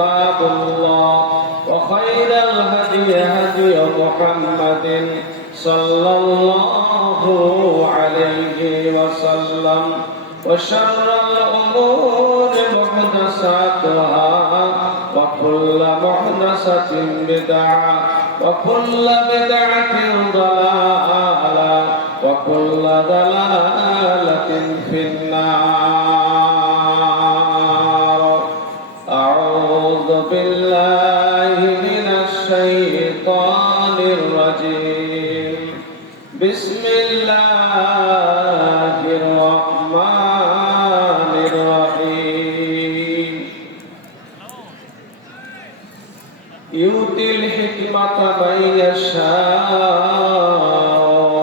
كتاب الله وخير الهدي هدي محمد صلى الله عليه وسلم وشر الأمور محدثاتها وكل محدثة بدعة وكل بدعة ضلالة وكل ضلالة في النار. أعوذ بالله من الشيطان الرجيم. بسم الله الرحمن الرحيم. يؤتي الحكمة من يشاء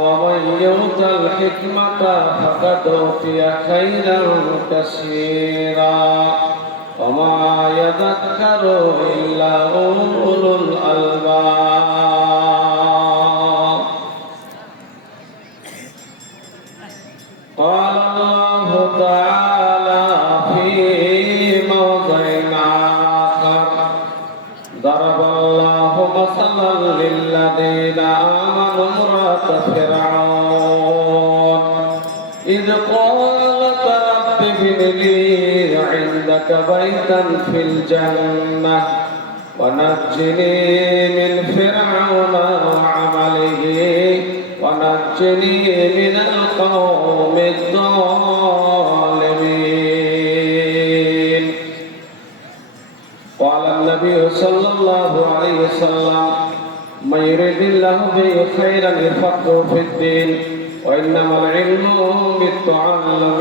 ومن يؤت الحكمة فقد أوتي خيرا كثيرا وما يذكر إلا أولو الألباب. قال الله تعالى في موضع آخر: ضرب الله مثلا للذين آمنوا امرأة فرعون إذ قالت رب ابن لي عندك بيتا في الجنة ونجني من فرعون وعمله ونجني من القوم الظالمين. قال النبي صلى الله عليه وسلم: من يريد الله به خيرا يفقهه في الدين وإنما العلم بالتعلم.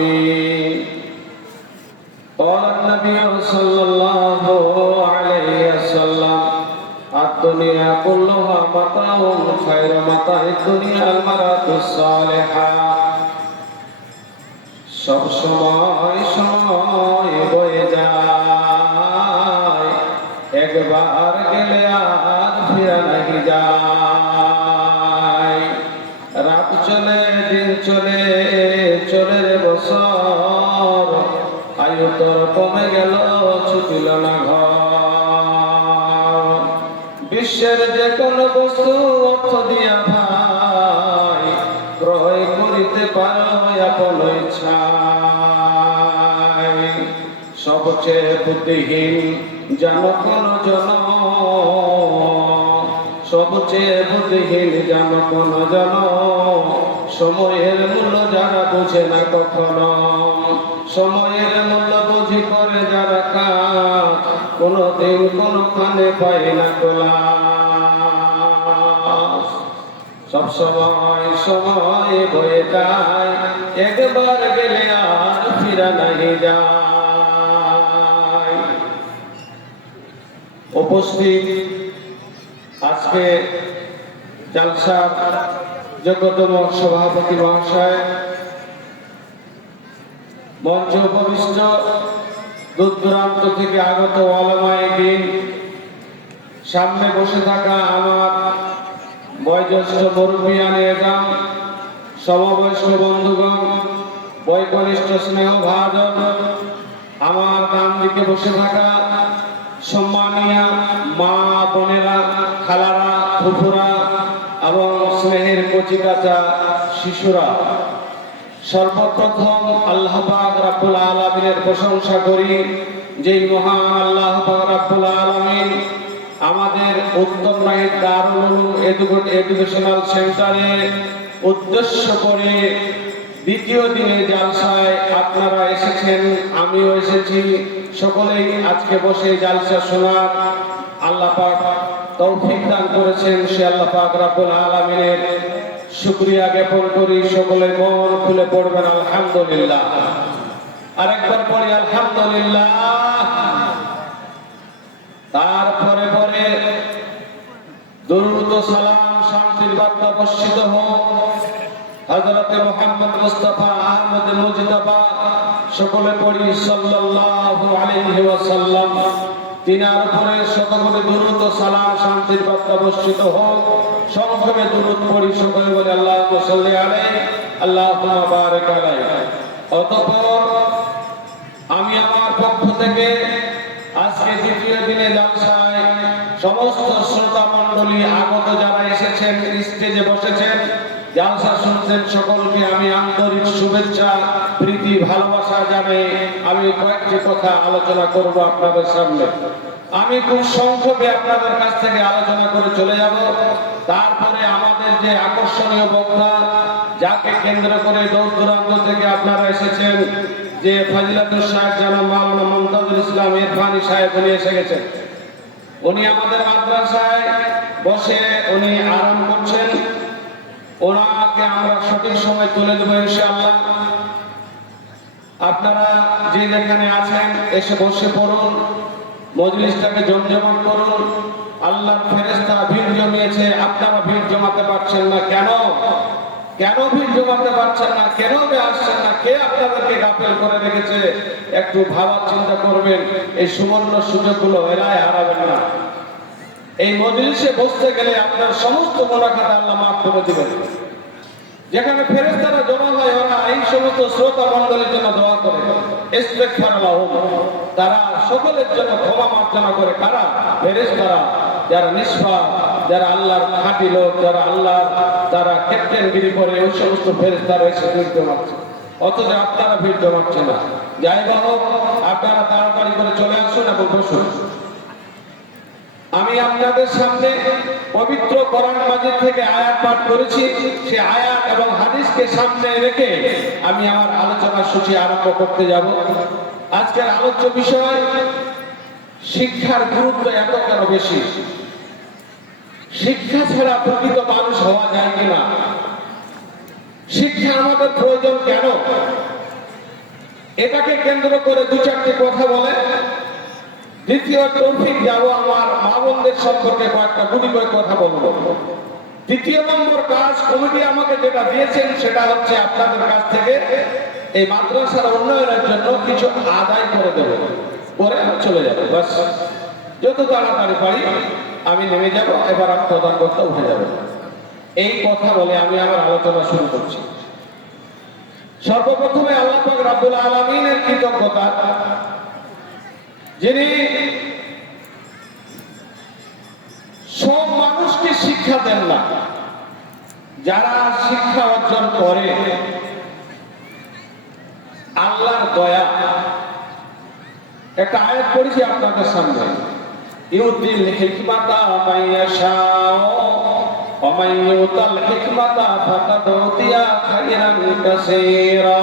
قال النبي صلى الله عليه وسلم: الدنيا كلها متاع خير متاع الدنيا المرأة الصالحة. সব সময় সময় বয়ে যায়, একবার গেলে আর ফিরে নাহি যায়। রাত চলে দিন চলে চলে রে বছর, আয়ু তোর কমে গেল ছুটিল না ঘর। বিশ্বের যে কোনো বস্তু অর্থ দিয়া ভাই ক্রয় করিতে পারো আপন ইচ্ছায়। সবচেয়ে বুদ্ধিহীন যেন কোন জন, সবচেয়ে বুদ্ধিহীন যেন কোন জন, সময়ের মূল্য যারা বুঝে না কখনো, সময়ের মূল্য বুঝি করে যারা কাজ, কোনদিন কোনো কানে পায় না কোলা। সব সময় সময় বয়ে যায়, একবার গেলে আর ফিরা নাহি যায়। উপস্থিত আজকে জালসার যোগ্যতম সভাপতি মহাশয়, মঞ্চ উপবিষ্ট দূর দূরান্ত থেকে আগত ওলামায়ে দ্বীন, সামনে বসে থাকা আমার বয়োজ্যেষ্ঠ মুরব্বিয়ানে এজাম, সমবয়স্ক বন্ধুগণ, বয়োকনিষ্ঠ স্নেহ ভাজন, আমার ডান দিকে বসে থাকা সম্মানীয় মা বোনেরা, খালারা, ফুফুরা এবং স্নেহের কচিকাচা শিশুরা, সর্বপ্রথম আল্লাহ পাক রব্বুল আলামিনের প্রশংসা করি, যেই মহান আল্লাহ পাক রব্বুল আলামিন আমাদের উত্তরনাইট দারুল উলুম এডুকেশনাল সেন্টারে উদ্দেশ্য করে দ্বিতীয় দিনে জালসায় আপনারা এসেছেন, আমিও এসেছি। সকলেই আজকে বসে জালসা শোনার আল্লাহ পাক তৌফিক দান করেছেন। সে আল্লাহ পাক রব্বুল আলামিনের শুকরিয়া জ্ঞাপন করি। সকলে মন খুলে পড়বেন আলহামদুলিল্লাহ। আরেকবার পড়ি আলহামদুলিল্লাহ। তারপরে পরে দুরূদ ও সালাম শান্তির বার্তা বর্ষিত হোক হযরত মুহাম্মদ মুস্তাফা আহমদ মুজতবা, সকলে পড়ি সাল্লাল্লাহু আলাইহি ওয়াসাল্লাম। তিনার উপরে শতকোটি দুরূদ ও সালাম শান্তির বার্তা বর্ষিত হোক। সংক্ষেপে দুরূদ পড়ি, সকলে বলে আল্লাহুম্মা সাল্লি আলাইহি আল্লাহুম্মা বারিক আলাইহি। অতঃপর আমি আমার পক্ষ থেকে আজকে দ্বিতীয় দিনে জলসায় সমস্ত শ্রোতা মণ্ডলী আগত যারা এসেছেন, স্টেজে বসেছেন, জলসা শুনছেন, সকলকে আমি আন্তরিক শুভেচ্ছা, প্রীতি, ভালোবাসা জানাই আমি কয়েকটি কথা আলোচনা করব আপনাদের সামনে। আমি খুব সংক্ষেপে আপনাদের কাছ থেকে আলোচনা করে চলে যাব। তারপরে আমাদের যে আকর্ষণীয় বক্তা, যাকে কেন্দ্র করে দূর দূরান্ত থেকে আপনারা এসেছেন, যে ফজিলাতুল সাহেব জনাব মাওলানা মুমতাজুল ইসলাম ইরফানি সাহেব উনি এসে গেছেন। উনি আমাদের মাদ্রাসায় বসে উনি আরাম করছেন। ওনাকে আমরা সঠিক সময় তুলে দেবো ইনশাআল্লাহ। আপনারা যে যেখানে আছেন এসে বসে পড়ুন, মজলিসটাকে জমজমাট করুন। আল্লাহর ফেরেশতা ভিড় জমিয়েছে, আপনারা ভিড় জমাতে পারছেন না কেন? কেন ভিড় জমাতে পারছেন না? কেন আসছেন না? কে আপনাদেরকে গাফেল করে রেখেছে? একটু ভাবার চিন্তা করবেন। এই সুবর্ণ সুযোগগুলো এরাই হারাবেন না। এই মজলিসে বসতে গেলে আপনার সমস্ত গুনাহখাতা আল্লাহ মাফ করে দিবেন। যেখানে ফেরেশতারা জমা হয়, ওরা এই সমস্ত শ্রোতা মণ্ডলীর জন্য দোয়া করে, ইস্তেগফার লাহুম, তারা সকলের জন্য ক্ষমা মার্জনা করে। কারা? ফেরেশতারা, যারা নিষ্পাপ, যারা আল্লাহর খাঁটি লোক, যারা আল্লাহ তারা ক্যাপ্টেনগিরি করে, ওই সমস্ত ফেরেশতারা এসে ভিড় জমাচ্ছে। অথচ আপনারা ভিড় জমাচ্ছে না। যাই হোক, আপনারা তাড়াতাড়ি করে চলে আসুন এবং বসুন। আমি আপনাদের সামনে পবিত্র কোরআন মাজিদ থেকে আয়াত পাঠ করেছি। সেই আয়াত এবং হাদিসকে সামনে রেখে আমি আমার আলোচনার সূচি আরম্ভ করতে যাব। আজকের আলোচ্য বিষয়, শিক্ষার গুরুত্ব এত কেন বেশি? শিক্ষা ছাড়া প্রকৃত মানুষ হওয়া যায় কিনা? শিক্ষা আমাদের প্রয়োজন কেন? এটাকে কেন্দ্র করে দু চারটি কথা বলে দ্বিতীয় টপিক যাব আমার মা বোনদের সম্পর্কে কয়েকটা গুটি কয়েক কথা বলবো। দ্বিতীয় নম্বর কাজ কমিটি আমাকে যেটা দিয়েছেন সেটা হচ্ছে আপনাদের কাছ থেকে এই মাদ্রাসার উন্নয়নের জন্য কিছু আদায় করে দেব, করে চলে যাবো। বাস, যত তাড়াতাড়ি পারি আমি নেমে যাব, এবার আমি প্রদান করতে উঠে যাব। এই কথা বলে আমি আমার আলোচনা শুরু করছি। সর্বপ্রথমে আল্লাহ পাক রব্বুল আলামিনের কৃতজ্ঞতা, যিনি সব মানুষকে শিক্ষা দেন না, যারা শিক্ষা অর্জন করে আল্লাহর দয়া। একটা আয়াত পড়েছি আপনাদের সামনে, ইউতিল হিকমাতা মান ইয়াশাউ ওয়া মান ইউতাল হিকমাতা ফাকাদ উতিয়া খায়রান কাসীরা।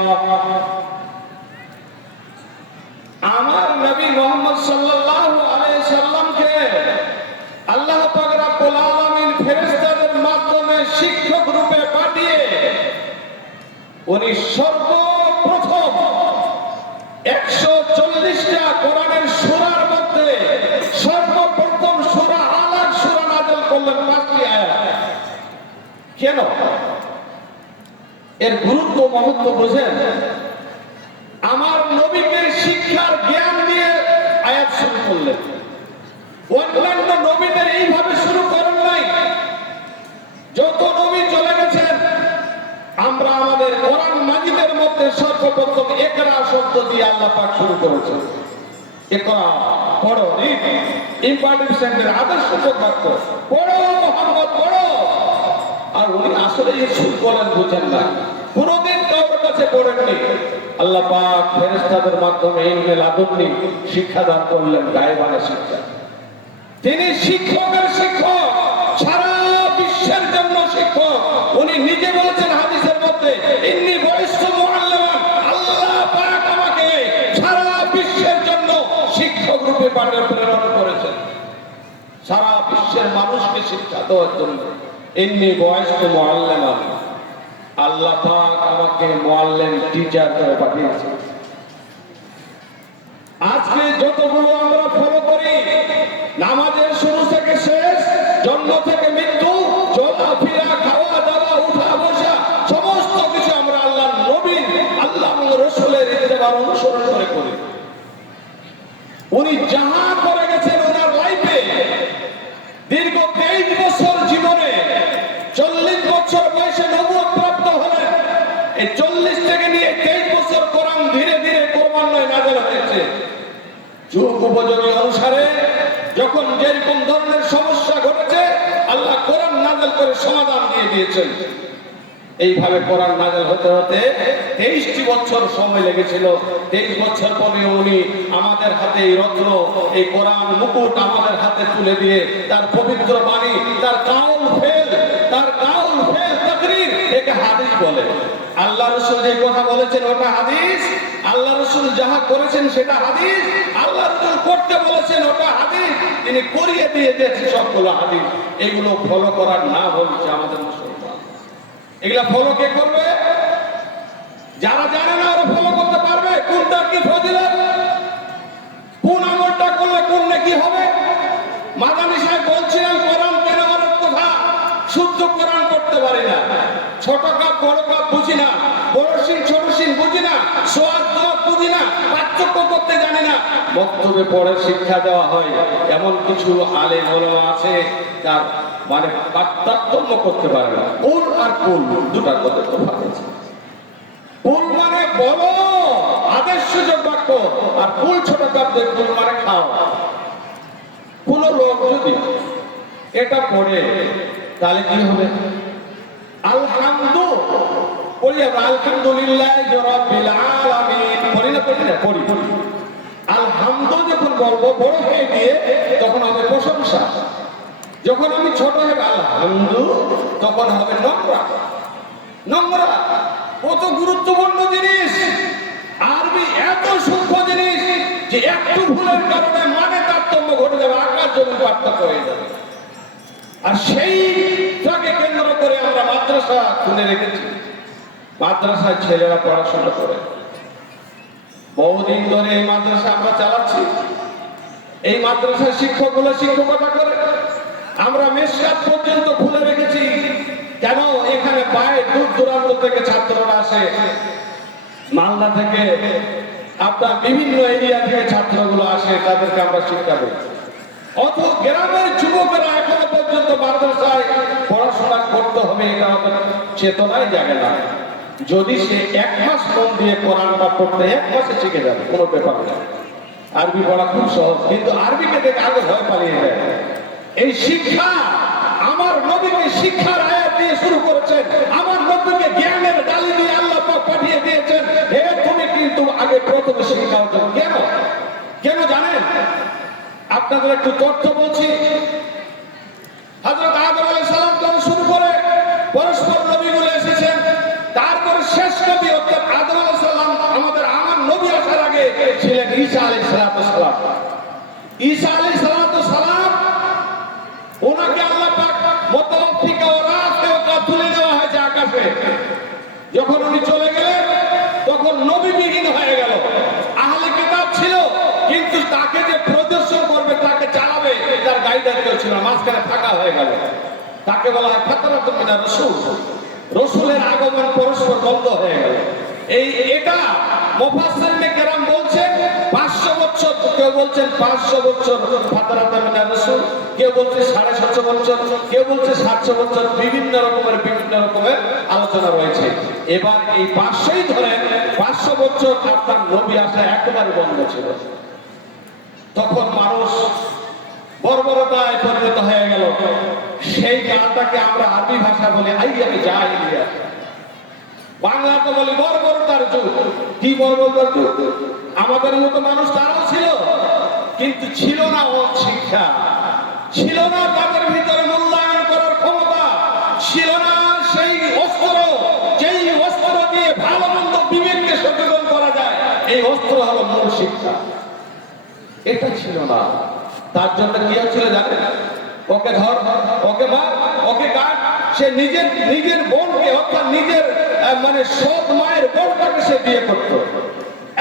আমার নবী মুহাম্মদ সাল্লাল্লাহু আলাইহি সাল্লামকে আল্লাহ পাক রব্বুল আলামিন ফেরেশতাদের মাধ্যমে শিক্ষক রূপে পাঠিয়ে উনি সর্বপ্রথম 140টা কোরআনের সূরার মধ্যে সর্বপ্রথম সূরা আলাক সূরা নাযিল করলেন 5টি আয়াত। কেন? এর গুরুত্ব মহত্ব বুঝেন? আমার নবীকে শিক্ষার জ্ঞান দিয়ে আয়াত শুরু করলেন। অন্যান্য নবীদের এইভাবে শুরু করেন নাই। যত নবী চলে গেছেন, আমরা আমাদের কোরআন মাজিদের মধ্যে সর্বপ্রথম ইকরা শব্দ দিয়ে আল্লাহ পাক শুরু করেছেন। ইকরা, পড়ো, ইম্পর্টেন্সের আদর্শ বাক্য, পড়ো মুহাম্মদ, পড়ো। আর উনি আসলে এই শুরু করেন বুঝেন না, কোনদিন কারোর কাছে পড়েননি। আল্লাহ পাক ফেরেশতাদের মাধ্যমে ইলমে লাদুন্নি শিক্ষা দান করলেন, গায়েবানা শিক্ষা। তিনি শিক্ষকের শিক্ষক, সারা বিশ্বের জন্য শিক্ষক। উনি নিজে বলেছেন হাদিসের মধ্যে, ইন্নী বুইসতু মুআল্লিমান, আল্লাহ পাক আমাকে সারা বিশ্বের জন্য শিক্ষক রূপে প্রেরণ করেছেন, সারা বিশ্বের মানুষকে শিক্ষা দেওয়ার জন্য। ইন্নী বুইসতু মুআল্লিমান, আল্লাহ পাক আমাকে মুআল্লিম, টিচার করে পাঠিয়েছেন। আজকে যতগুলো আমরা ফলো করি, নামাজের শুরু থেকে শেষ, জন্ম থেকে মৃত্যু, চলাফেরা, খাওয়া দাওয়া, উঠা বসা, সমস্ত কিছু আমরা আল্লাহ নবীর, আল্লাহ রাসূলের ইত্তেবা অনুসরণ করে করি। উনি যাহা করে গেছেন ওনার লাইফে, দীর্ঘ 23 বছর জীবনে, 40 বছর বয়সে নবুয়ত প্রাপ্ত হলেন। এই 40 থেকে নিয়ে 23 বছর কোরআন ধীরে ধীরে ক্রমান্বয়ে নাযিল হয়েছে। যুগ উপযোগী অনুসারে যখন যেরকম ধরনের সমস্যা ঘটেছে আল্লাহ কোরআন নাযিল করে সমাধান দিয়ে দিয়েছেন। এইভাবে কোরআন নাযিল হতে হতে 23টি বছর সময় লেগেছিল। 23 বছর পরে উনি আমাদের হাতে এই রত্ন, এই কোরআন মুকুট আমাদের হাতে তুলে দিয়ে তার পবিত্র বাণী, তার কাউল ফেল তাকরীর, একে হাদিস বলে। আল্লাহ রাসূল যে কথা বলেছেন ওটা হাদিস, আল্লাহ রাসূল যাহা করেছেন সেটা হাদিস, আল্লাহ রাসূল করতে বলেছেন ওটা হাদিস, তিনি করিয়ে দিয়ে দিয়েছেন সবগুলো হাদিস। এগুলো ফলো করার না বলছে আমাদের মুসলমান। এগুলা ফলো কে করবে? যারা জানে না ওরা ফলো করতে পারবে কোনটা কি ফজিলত, কোন আমলটা করলে কোন নেকি হবে। মাদানী সাহেব বলছিলেন কোরআন তেলাওয়াতের কথা, শুদ্ধ কোরআন করতে পারি না, ছোট কাপ বড় কাপ বুঝি না, বড় সিং ছোট সিং বুঝি না, সোয়াদ দোয়াত বুঝি না, পার্থক্য করতে জানি না। বক্তব্যে পড়ে শিক্ষা দেওয়া হয়, এমন কিছু আলেম ওলামা আছে যার মানে তারতম্য করতে পারে না। কুল আর কুল দুটার মধ্যে তফাৎ আছে। কুল মানে বলো আদেশসূচক বাক্য, আর কুল ছোট শব্দ, কুল মানে খাও। কোন লোক যদি এটা পড়ে তাহলে কি হবে? আলহামদুলিল্লাহি রাব্বিল আলামিন পড়ি না পড়ি। আলহামদু যখন বলবো বড় হয়ে গিয়ে তখন হবে প্রশংসা, যখন আমি ছোট হয়ে আলহামদু তখন হবে নোংরা। কত গুরুত্বপূর্ণ জিনিস, আরবি এত সূক্ষ্ম জিনিস যে একটু ভুলের কারণে মানে তারতম্য ঘটে যাবে, আকাশ জমিন পার্থক্য হয়ে যাবে। আর সেইটাকে কেন্দ্র করে আমরা মাদ্রাসা খুলে রেখেছি। মাদ্রাসায় ছেলেরা পড়াশোনা করে, বহুদিন ধরে এই মাদ্রাসা আমরা চালাচ্ছি। এই মাদ্রাসার শিক্ষকগুলো শিক্ষকতা করে, আমরা মেশকাত পর্যন্ত খুলে রেখেছি। কেন? এখানে বাইরে দূর দূরান্ত থেকে ছাত্ররা আসে, মালদা থেকে আপনার বিভিন্ন এরিয়া থেকে ছাত্রগুলো আসে, তাদেরকে আমরা শিক্ষা দিই। অত গ্রামের যুবকেরা এখনো পর্যন্ত মাদ্রাসায় পড়াশোনা করতে হবে এটা আমাদের চেতনায় জাগে না। যদি সে 1 মাস মন দিয়ে কোরআনটা পড়তে 1 মাসে শিখে যাবে, কোনো ব্যাপার না। আরবি পড়া খুব সহজ, কিন্তু আরবিকে দেখে আগে ভয় পালিয়ে যায়। এই শিক্ষা আমার নবীকে শিক্ষার আয়াত দিয়ে শুরু করেছেন, আমার নবীকে জ্ঞানের ডালি দিয়ে আল্লাহ পাক পাঠিয়ে দিয়েছেন। হে তুমি কিন্তু আগে প্রথমে শিক্ষা অর্জন। কেন জানেন? আপনাদের একটু তথ্য বলছি। হযরত আদম আলাইহিস সালাম থেকে শুরু করে পরস্পর নবীগুলো এসেছেন, তারপরে শেষ নবী অর্থাৎ আদম আলাইহিস সালাম আমার নবী আসার আগে ছিলেন ঈসা আলাইহিস সালাম। ঈসা আলাইহিস সালাম ওনাকে আল্লাহ পাক মুতাওয়াফিকা ও রাফিকা তুলে নেওয়া হয়েছে আকাশে। যখন উনি চলে গেলেন তখন নবীবিহীন হয়ে গেল। আহলে কিতাব ছিল, কিন্তু তাকে যে প্রদর্শন করবে, তাকে চালাবে, তার গাইডার কেউ ছিল না, মাঝখানে ফাঁকা হয়ে গেল। তাকে বলা হয় ফাতরাতুম মিনার রাসূল। রাসূলের আগমন পরস্পর বন্ধ হয়ে গেল। এটা মুফাসসিরিনে কেরাম বলছেন 500 বছর, কেউ বলছেন 500 বছর ফাতরাতুম মিনার রাসূল, কেউ বলছে 750 বছর, কেউ বলছে 700 বছর। বিভিন্ন রকমের আলোচনা রয়েছে। এবার এই 500ই ধরেন, 500 বছর আপনার নবী আসা একেবারে বন্ধ ছিল। তখন মানুষ বর্বরতায় পরিণত হয়ে গেল। সেই কালটাকে আমরা আরবি ভাষা বলি আইয়ামে জাহিলিয়া, বাংলাতে বলি বর্বরতার যুগ। কি বর্বরতার যুগ? আমাদের মতো মানুষ তারাও ছিল, কিন্তু ছিল না শিক্ষা, ছিল না তাদের ভিতরে মূল্যায়ন করার ক্ষমতা, ছিল না সেই অস্ত্র, যেই অস্ত্র দিয়ে ভালো মন্দ বিবেককে সচেতন করা যায়। এই অস্ত্র হলো মূল শিক্ষা, এটা ছিল না। তার জন্য কি হচ্ছিল জানেন? ওকে ধর, ওকে মার, ওকে কাট। সে নিজের বোনকে অর্থাৎ নিজের মানে সৎ মায়ের বোনটাকে সে বিয়ে করত।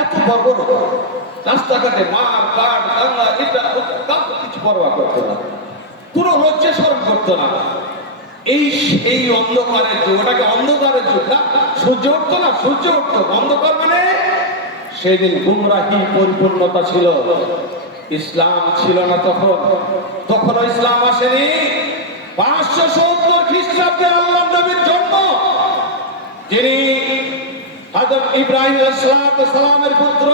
এত বর্বরতা, রাস্তাঘাটে মার কাট দাঙ্গা, এটা কাউকে কিছু পরোয়া করতো না, কোনো লজ্জা শরম করতো না। এই অন্ধকারের যুগ, ওটাকে অন্ধকারের যুগ না, সূর্য উঠতো না, সূর্য উঠতো। অন্ধকার মানে সেদিন গুমরাহি পরিপূর্ণতা ছিল, ইসলাম ছিল না তখন ইসলাম আসেনি। 570 খ্রিস্টাব্দে আল্লাহর নবীর জন্ম, যিনি হযরত ইব্রাহিম আলাইহিস সালামের পুত্র,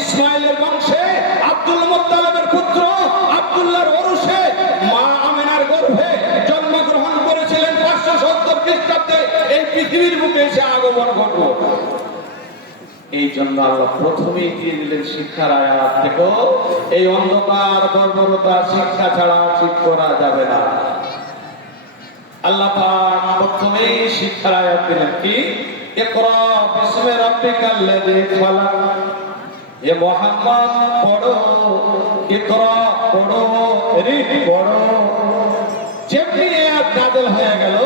ইসমাইলের বংশে আব্দুল মুত্তালিবের পুত্র, আব্দুল্লাহর পৃথিবীর বুকে এসে আগমন ঘটলো। এই জন্য আল্লাহ প্রথমেই দিয়ে দিলেন শিক্ষার আয়াত। দেখো, এই অন্ধকার বর্বরতা শিক্ষা ছাড়া ঠিক করা যাবে না। আল্লাহ পাক প্রথমেই শিক্ষার আয়াত দিলেন কি, ইকরা বিসমি রাব্বিকাল্লাযী খালাক। এ মুহাম্মদ পড়ো, ইকরা পড়ো, রিড পড়ো। যেমনি আয়াত নাযিল হয়ে গেল,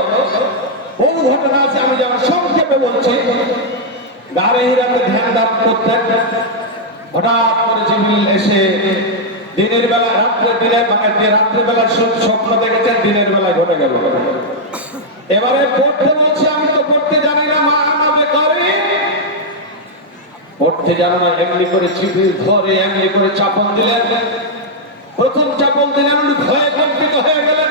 বহু ঘটনা আছে, আমি যেমন সংক্ষেপে বলছি। গারে হিরাতে ধ্যান দান করতেন, হঠাৎ করে জিবরিল এসে দিনের বেলা রাত্রে বেলা স্বপ্ন দেখেছেন, দিনের বেলায় ঘটে গেল। এবারে পড়তে বলছে, আমি তো পড়তে জানি না, মা আনাবে করে পড়তে জানো না। এমনি করে জিবরিল ধরে এমনি করে চাপন দিলেন। প্রথম চাপন দিলেন, উনি ভয়ে কম্পিত হয়ে গেলেন।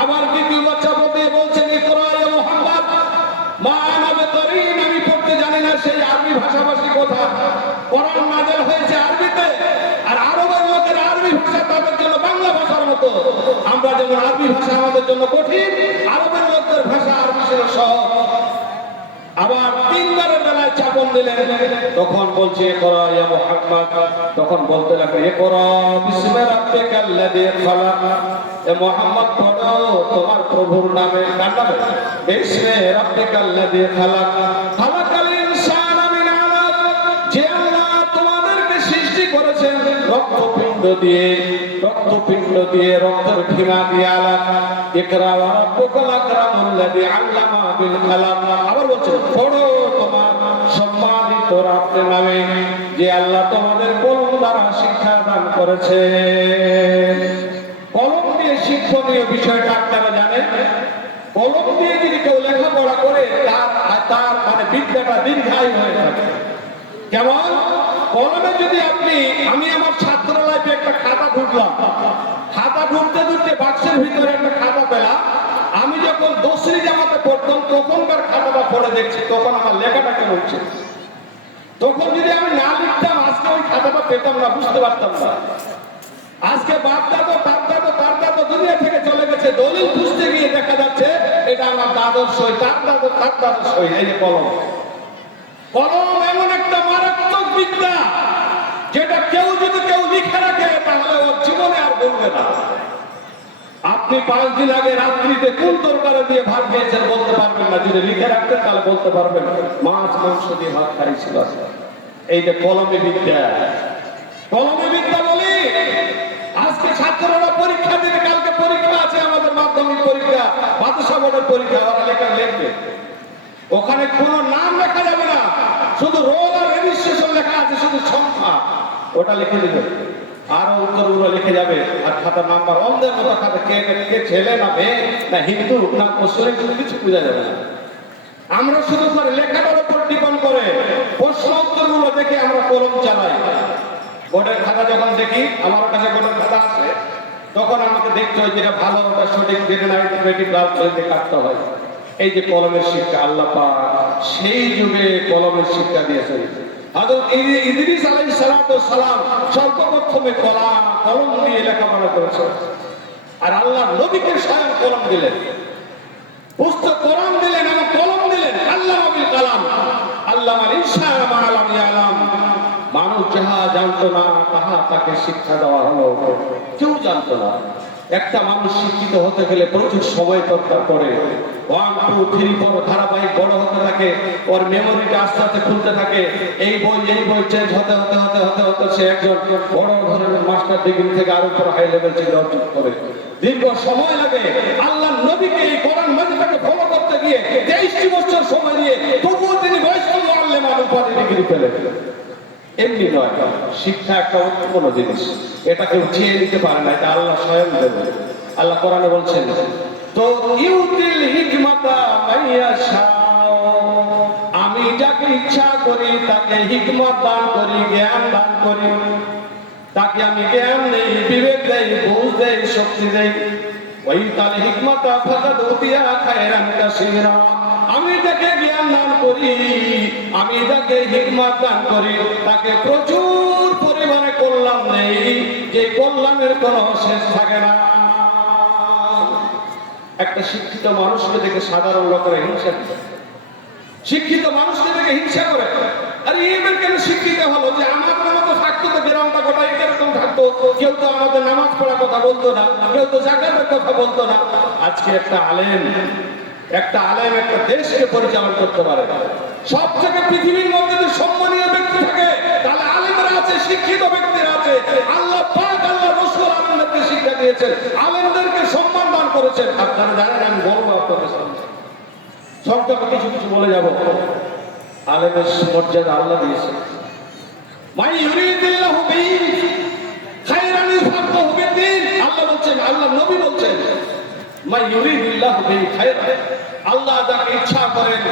আবার দ্বিতীয়বার চাপন দিয়ে বলছেন, ইকরা ইয়া মুহাম্মদ মা আনাবে করে, আমি পড়তে জানি না। সেই আরবি ভাষাভাষী কথা, কোরআন নাযিল হয়েছে আরবিতে, আর আরবের লোকের আরবি ভাষা তাদের জন্য বাংলা ভাষার মতো। আমরা যেমন আরবি ভাষা আমাদের জন্য কঠিন, আরবের লোকদের ভাষা আরবি ছিল সহজ। আবার তিনবারের বেলায় চাপন দিলেন, তখন বলছে ইকরা ইয়া মুহাম্মদ, তখন বলতে লাগলো ইকরা বিসমি রাব্বিকাল্লাযী খালাক। এ মুহাম্মদ পড়ো তোমার প্রভুর নামে। কার নামে? বিসমি রাব্বিকাল্লাযী খালাক। খালাকাল ইনসানা মিন আলাক। যে আল্লাহ তোমাদেরকে সৃষ্টি করেছেন রক্তপিণ্ড দিয়ে, রক্তের ঠিমা দিয়ে। আলাক ইকরা ওয়া রাব্বুকাল আকরামুল্লাযী আল্লামা বিল কালাম। আবার বলছে পড়ো তোমার সম্মানিত রবের নামে, যে আল্লাহ তোমাদের কলম দ্বারা শিক্ষা দান করেছে। কলম দিয়ে শিক্ষণীয় বিষয়টা আপনারা জানেন। কলম দিয়ে যদি কেউ লেখাপড়া করে, তার মানে বিদ্যাটা দীর্ঘায়ু হয়ে থাকে। কেমন? কলমে যদি আমি আমার ছাত্র লাইফে একটা খাতা ঢুকলাম, খাতা ঢুকতে বাক্সের ভিতরে একটা খাতা পেলাম। আমি যখন 10রি জামাতে পড়তাম, তখনকার খাতাটা পড়ে দেখছি, তখন আমার লেখাটা কেমন ছিল। তখন যদি আমি না লিখতাম, আজকে ওই খাতাটা পেতাম না, বুঝতে পারতাম না। আজকে বাপ দাদু তার দাদু দুনিয়া থেকে চলে গেছে, দলিল খুঁজতে গিয়ে দেখা যাচ্ছে এটা আমার দাদুর সই, তার দাদুর সই। এই যে কলম, কলম এমন একটা মারাত্মক বিদ্যা, যেটা কেউ লিখে রাখে, তাহলে ওর জীবনে আর বলবে না। আপনি 5 দিন আগে রাত্রিতে কোন তরকারি দিয়ে ভাত খেয়েছেন বলতে পারবেন না। যদি লিখে রাখতেন তাহলে বলতে পারবেন মাছ মাংস দিয়ে ভাত খাইছিল। এই যে কলমে বিদ্যা, কলমে বিদ্যা বলি। আজকে ছাত্ররা পরীক্ষা দিতে, কালকে পরীক্ষা আছে আমাদের মাধ্যমিক পরীক্ষা, মাদ্রাসা বোর্ডের পরীক্ষা, ওরা লেখা লিখবে। ওখানে কোনো নাম লেখা যাবে না, শুধু রোল আর রেজিস্ট্রেশন লেখা আছে, শুধু সংখ্যা, ওটা লিখে দিবে। আরো উত্তরগুলো লিখে যাবে, আর খাতা নাম্বার অন্ধের মতো খাতা, কে ছেলে না মেয়ে না হিন্দু না মুসলিম, কিছু বোঝা যাবে না। আমরা শুধু করে লেখাটার উপর ডিপেন্ড করে প্রশ্ন উত্তরগুলো দেখে আমরা কলম চালাই। বোর্ডের খাতা যখন দেখি, আমার কাছে বোর্ডের খাতা আছে, তখন আমাকে দেখতে হয় যেটা ভালো, ওটা সঠিক, যেটা না কাটতে হয়। এই যে কলমের শিক্ষা, আল্লাহ পাক সেই যুগে কলমের শিক্ষা দিয়েছেন। হযরত ইদ্রিস আলাইহিস সালাম সর্বপ্রথমে কলম দিয়ে লেখাপড়া করেছেন। আর আল্লাহ নবীকে স্বয়ং কলম দিলেন, পুস্তক কোরআন দিলেন, এবং কলম দিলেন। আল্লাহ বিল কালাম, আল্লাহ ইনসান মা লাম ইয়ালাম। মানুষ যাহা জানতো না, তাহা তাকে শিক্ষা দেওয়া হলো। কেউ জানতো না। একটা মানুষ শিক্ষিত হতে গেলে প্রচুর সময় দরকার পড়ে। 1, 2, 3, 4 ধারাবাহিক বড় হতে থাকে, ওর মেমোরিটা আস্তে আস্তে খুলতে থাকে। এই বই চেঞ্জ হতে সে একজন বড় ধরনের মাস্টার ডিগ্রি থেকে আরো উপর হাই লেভেল চিন্তা অর্জন করে। দীর্ঘ সময় লাগে। আল্লাহ নবীকে এই কোরআন মাজিদটাকে ফলো করতে গিয়ে 23 বছর সময় দিয়ে, তবুও তিনি বয়স্ক আল্লেমা উপাধি ডিগ্রি পেলেন। এমনি নয়, শিক্ষা একটা অত্যন্ত জিনিস, এটা কেউ চেয়ে নিতে পারে না, এটা আল্লাহ স্বয়ং দেবেন। আল্লাহ কোরআনে বলছেন, তো ইউতিল হিকমাতা মাইয়াশা, আমি যাকে ইচ্ছা করি তাকে হিকমত দান করি, জ্ঞান দান করি। তাকে আমি জ্ঞান দেই, বিবেক দেই, বুঝ দেই, শক্তি দেই। ওই তাল হিকমাতা ফাকাদ উতিয়া খায়রান কাসীরা, আমি যাকে জ্ঞান দান করি, আমি যাকে হিকমত দান করি, তাকে প্রচুর পরিমাণে কল্যাণ নেই, যে কল্যাণের কোনো শেষ থাকে না। একটা শিক্ষিত মানুষকে দেখে সাধারণ লোকেরা হিংসা করে। শিক্ষিত মানুষকে দেখে হিংসা করে। আরে এবার কেন শিক্ষিত হলো যে আমাদের মতো থাকতো তো গ্রামটা গোটাই এরকম থাকতো, কেউ তো আমাদের নামাজ পড়ার কথা বলতো না, কেউ তো যাকাতের কথা বলতো না। আজকে একটা আলেম একটা দেশকে পরিচালনা করতে পারে। সব থেকে পৃথিবীর মধ্যে যদি সম্মানীয় ব্যক্তি থাকে তাহলে আলেমরা আছে, শিক্ষিত ব্যক্তিরা আছে। আল্লাহ পাক আল্লাহ রাসূল আলেমদেরকে শিক্ষা দিয়েছেন, আলেমদেরকে সম্মান দান করেছেন। আপনারা জানেন, আমি বলবো আপনাদের সামনে সংক্ষেপে কিছু বলে যাব। আলেমের মর্যাদা আল্লাহ দিয়েছেন। মাই ইউরিদিল্লাহু বিহি খায়রান ইউফাক্কিহু ফিদ্দীন। আল্লাহ বলছেন, আল্লাহ নবী বলছেন, মাই ইউরিদিল্লাহু বিহি খায়রান। আল্লাহ যাকে ইচ্ছা করেন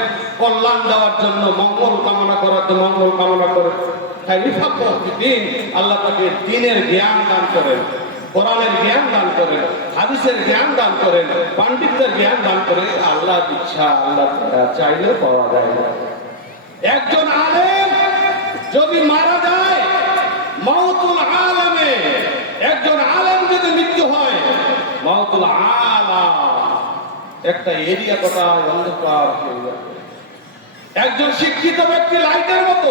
কল্যাণ দেওয়ার জন্য, মঙ্গল কামনা করার জন্য মঙ্গল কামনা করেন, ইউফাক্কিহু ফিদ্দীন। আল্লাহ তাকে দ্বীনের জ্ঞান দান করেন, কোরআনের জ্ঞান দান করেন, হাদিসের জ্ঞান দান করেন, পণ্ডিতদের জ্ঞান দান করেন। আল্লাহ ইচ্ছা, আল্লাহ চাইলেও পাওয়া যায় না। একজন আলেম যদি মারা যায়, মাউতুল আলামে একজন আলেম যদি মৃত্যু হয়, মাউতুল আলাম একটা এরিয়া কথা অন্ধকার হয়ে যাবে। একজন শিক্ষিত ব্যক্তি লাইটের মতো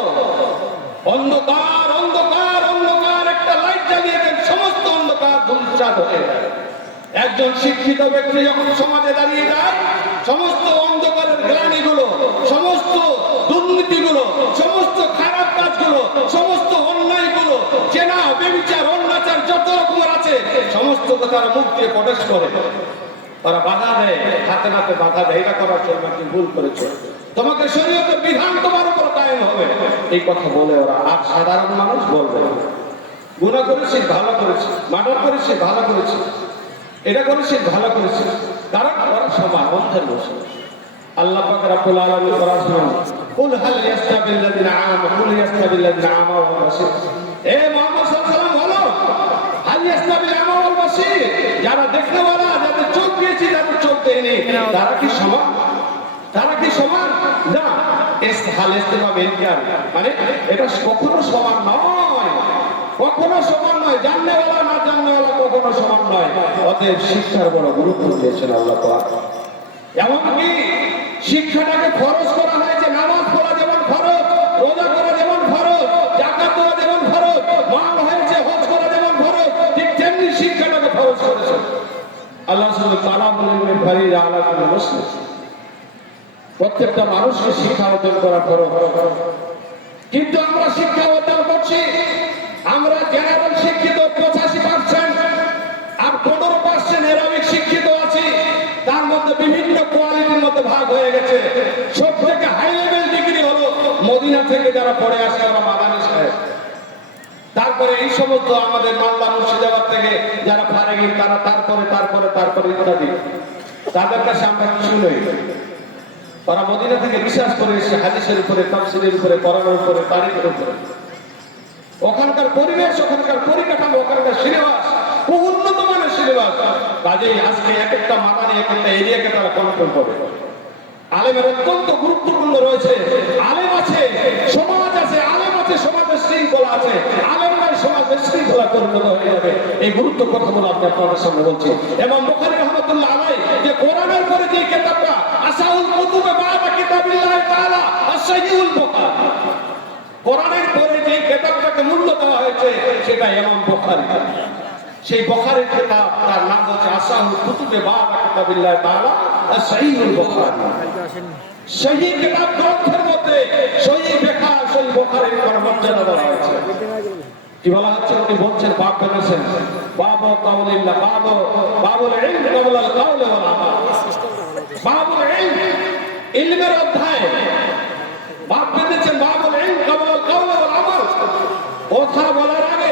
অন্ধকার অন্ধকার অন্ধকার একটা লাইট জ্বালিয়ে দেন, সমস্ত অন্ধকার ধূমসাৎ হয়ে যায়। একজন শিক্ষিত ব্যক্তি যখন সমাজে দাঁড়িয়ে যায়, সমস্ত অন্ধকারের গ্লানিগুলো, সমস্ত দুর্নীতিগুলো, সমস্ত খারাপ কাজগুলো, সমস্ত অন্যায়গুলো, জেনা ব্যভিচার অন্যাচার যত রকমের আছে সমস্ত তারা মুখ দিয়ে প্রকাশ করে। তারা বাধা দেয়, হাতে নাতে বাধা দেয়, এটা করার জন্য তুমি ভুল করেছো, তোমাকে শরীয়তের বিধান তোমার উপর কায়েম হবে, এই কথা বলে ওরা। আর সাধারণ মানুষ বলবে গুনাহ করেছি ভালো করেছি, মার্ডার করেছি ভালো করেছি, এটা করেছি ভালো করেছি, কারণ ওরা সমান অন্ধের বসে। আল্লাহ পাক রব্বুল আলামিন কোরআন কুল হাল ইয়াস্তাবিল্লাযিনা আমানু কুল ইয়াস্তাবিল্লাযিনা আমানু ওয়াল বাসীর। এ মুহাম্মদ সাল্লাল্লাহু আলাইহি ওয়াসাল্লাম বলো, হাল ইয়াস্তাবিল আমা ওয়াল বাসীর, যারা দেখতে ওয়ালা, যাদের চোখ দিয়েছি যাদের চোখ দেয়নি, তারা কি সমান? তারা কি সমান না? হাল ইস্তেফাম ইনকার মানে এটা কখনো সমান নয়, কখনো সমান নয়। জাননেওয়ালা না জাননেওয়ালা কখনো সমান নয়। অতএব শিক্ষার বড় গুরুত্ব দিয়েছেন আল্লাহ পাক। এমনকি শিক্ষাটাকে খরচ করা হয়েছে, নামাজ পড়া যেমন খরচ, রোজা করা যেমন খরচ, যাকাত দেওয়া যেমন খরচ, মাল হয়েছে হজ করা যেমন খরচ, ঠিক তেমনি শিক্ষাটাকে খরচ করেছে আল্লাহ সুবহানাহু ওয়া তাআলা। বলেন ফারিদা আলা কুল্লি মুসলিম, প্রত্যেকটা মানুষকে শিক্ষা অর্জন করা খরচ। কিন্তু আমরা শিক্ষা অর্জন করছি, আমরা জেনারেল শিক্ষিত 85%, আর 15% এরাবিক শিক্ষিত আছি। তার মধ্যে বিভিন্ন কোয়ালিটির মধ্যে ভাগ হয়ে গেছে। সব থেকে হাই লেভেল ডিগ্রি হলো মদিনা থেকে যারা পড়ে আসে ওরা মাদানী সাহেব। তারপরে এই সমস্ত আমাদের মালদা মুর্শিদাবাদ থেকে যারা ফারেগি তারা তারপরে ইত্যাদি, তাদের কাছে আমরা কিছু নই। ওরা মদিনা থেকে রিসার্চ করে এসে হাদিসের উপরে, তাফসীরের উপরে, কোরআনের উপরে, তারিখের উপরে। ওখানকার পরিবেশ, ওখানকার পরিকাঠামো, ওখানকার সিলেবাস খুব উন্নত মানের সিলেবাস। কাজেই আজকে এক একটা মাদানী এক একটা এরিয়াকে তারা কন্ট্রোল করে। আলেমের অত্যন্ত গুরুত্বপূর্ণ রয়েছে। আলেম আছে, সমাজ আছে, আলেম আছে, সমাজের শৃঙ্খলা আছে। আলেম নাই, সমাজের শৃঙ্খলা পরিণত হয়ে যাবে। এই গুরুত্ব কথাগুলো আপনি আপনাদের সামনে বলছি। এবং বুখারী রাহমাতুল্লাহ আলাইহি যে কোরআনের পরে যে কিতাবটা আসাউল কুতুবে বা'দা কিতাবিল্লাহি তাআলা আস-সাহিহুল বুখারী, কোরআনের পরে যে কিতাবটাকে মূল্য দেওয়া হয়েছে সেটা ইমাম বুখারী। সেই বুখারীর কিতাব, তার নাম হচ্ছে আসাউল কুতুবে বা'দা কিতাবিল্লাহি তাআলা আস-সাহিহুল বুখারী। সহিহ কিতাব গ্রন্থের মধ্যে সহিহ ব্যাখ্যা সহিহ বুখারীর মর্যাদা দেওয়া হয়েছে। কি বলা হচ্ছে? উনি বলছেন, বাপ বলেছেন বাবু কাউলিল্লাহ, বাবুল ইলম কাবলাল কাউলি ওয়াল আমাল। বাবুল ইলম, ইলমের অধ্যায়। বাপ বেঁধেছেন বাবুল ইলম কাবলাল কাউলি ওয়াল আমাল। কথা বলার আগে,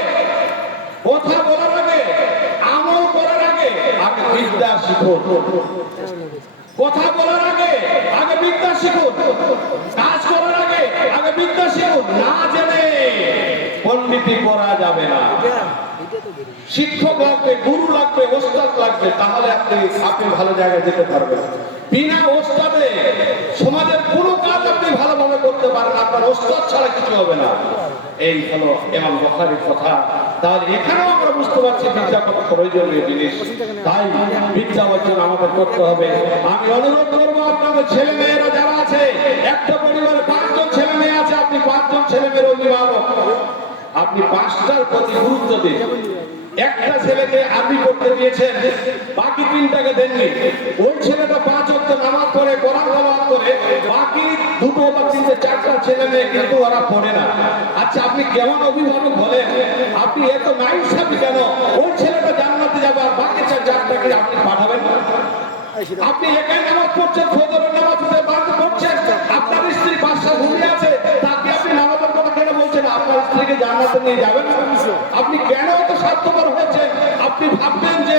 আমল করার আগে বিদ্যা শিখুন। কথা বলার আগে বিদ্যা শিখুন। কাজ করার আগে বিদ্যা শিখুন। না জেনে পণ্ডিতি করা যাবে না। শিক্ষক লাগবে, গুরু লাগবে, ওস্তাদ লাগবে, তাহলে আপনি ভালো জায়গায় যেতে পারবেন। বিনা ওস্তাদে সমাজের কোনো কাজ আপনি ভালোভাবে করতে পারেন, আপনার ওস্তাদ ছাড়া কিছু হবে না। এই হলো ইমাম বুখারীর কথা। তাহলে এখানেও আমরা বুঝতে পারছি বিদ্যা কত প্রয়োজনীয় জিনিস। তাই বিদ্যা অর্জন আমাদের করতে হবে। আমি অনুরোধ করবো আপনাদের ছেলে মেয়েরা যারা আছে, একটা পরিবারে 5 জন ছেলে মেয়ে আছে, আপনি 5 জন ছেলে মেয়ের অভিভাবক, আপনি 5টার প্রতি গুরুত্ব দিন। একটা ছেলেকে আরবি করতে দিয়েছেন, বাকি 3টাকে দেননি। ওই ছেলেটা 5 ওয়াক্ত নামাজ পড়ে, কোরআন তেলাওয়াত করে, বাকি 2টো বা 3টে 4টা ছেলে মেয়ে কিন্তু ওরা পড়ে না। আচ্ছা, আপনি কেমন অভিভাবক হলেন? আপনি এত নাইনসাফি কেন? ওই ছেলেটা জান্নাতে যাবে আর বাকি 4টাকে আপনি পাঠাবেন না? আপনি একাই নামাজ পড়ছেন, ফজরের নামাজ পড়ছেন, আপনার স্ত্রী 5টা ঘুমিয়ে আছে, তাকে আপনি নামাজের কথা কেন বলছেন? আপনার স্ত্রীকে জান্নাতে নিয়ে যাবেন না? আপনি কেন এত স্বার্থপর হয়েছেন? আপনি ভাববেন যে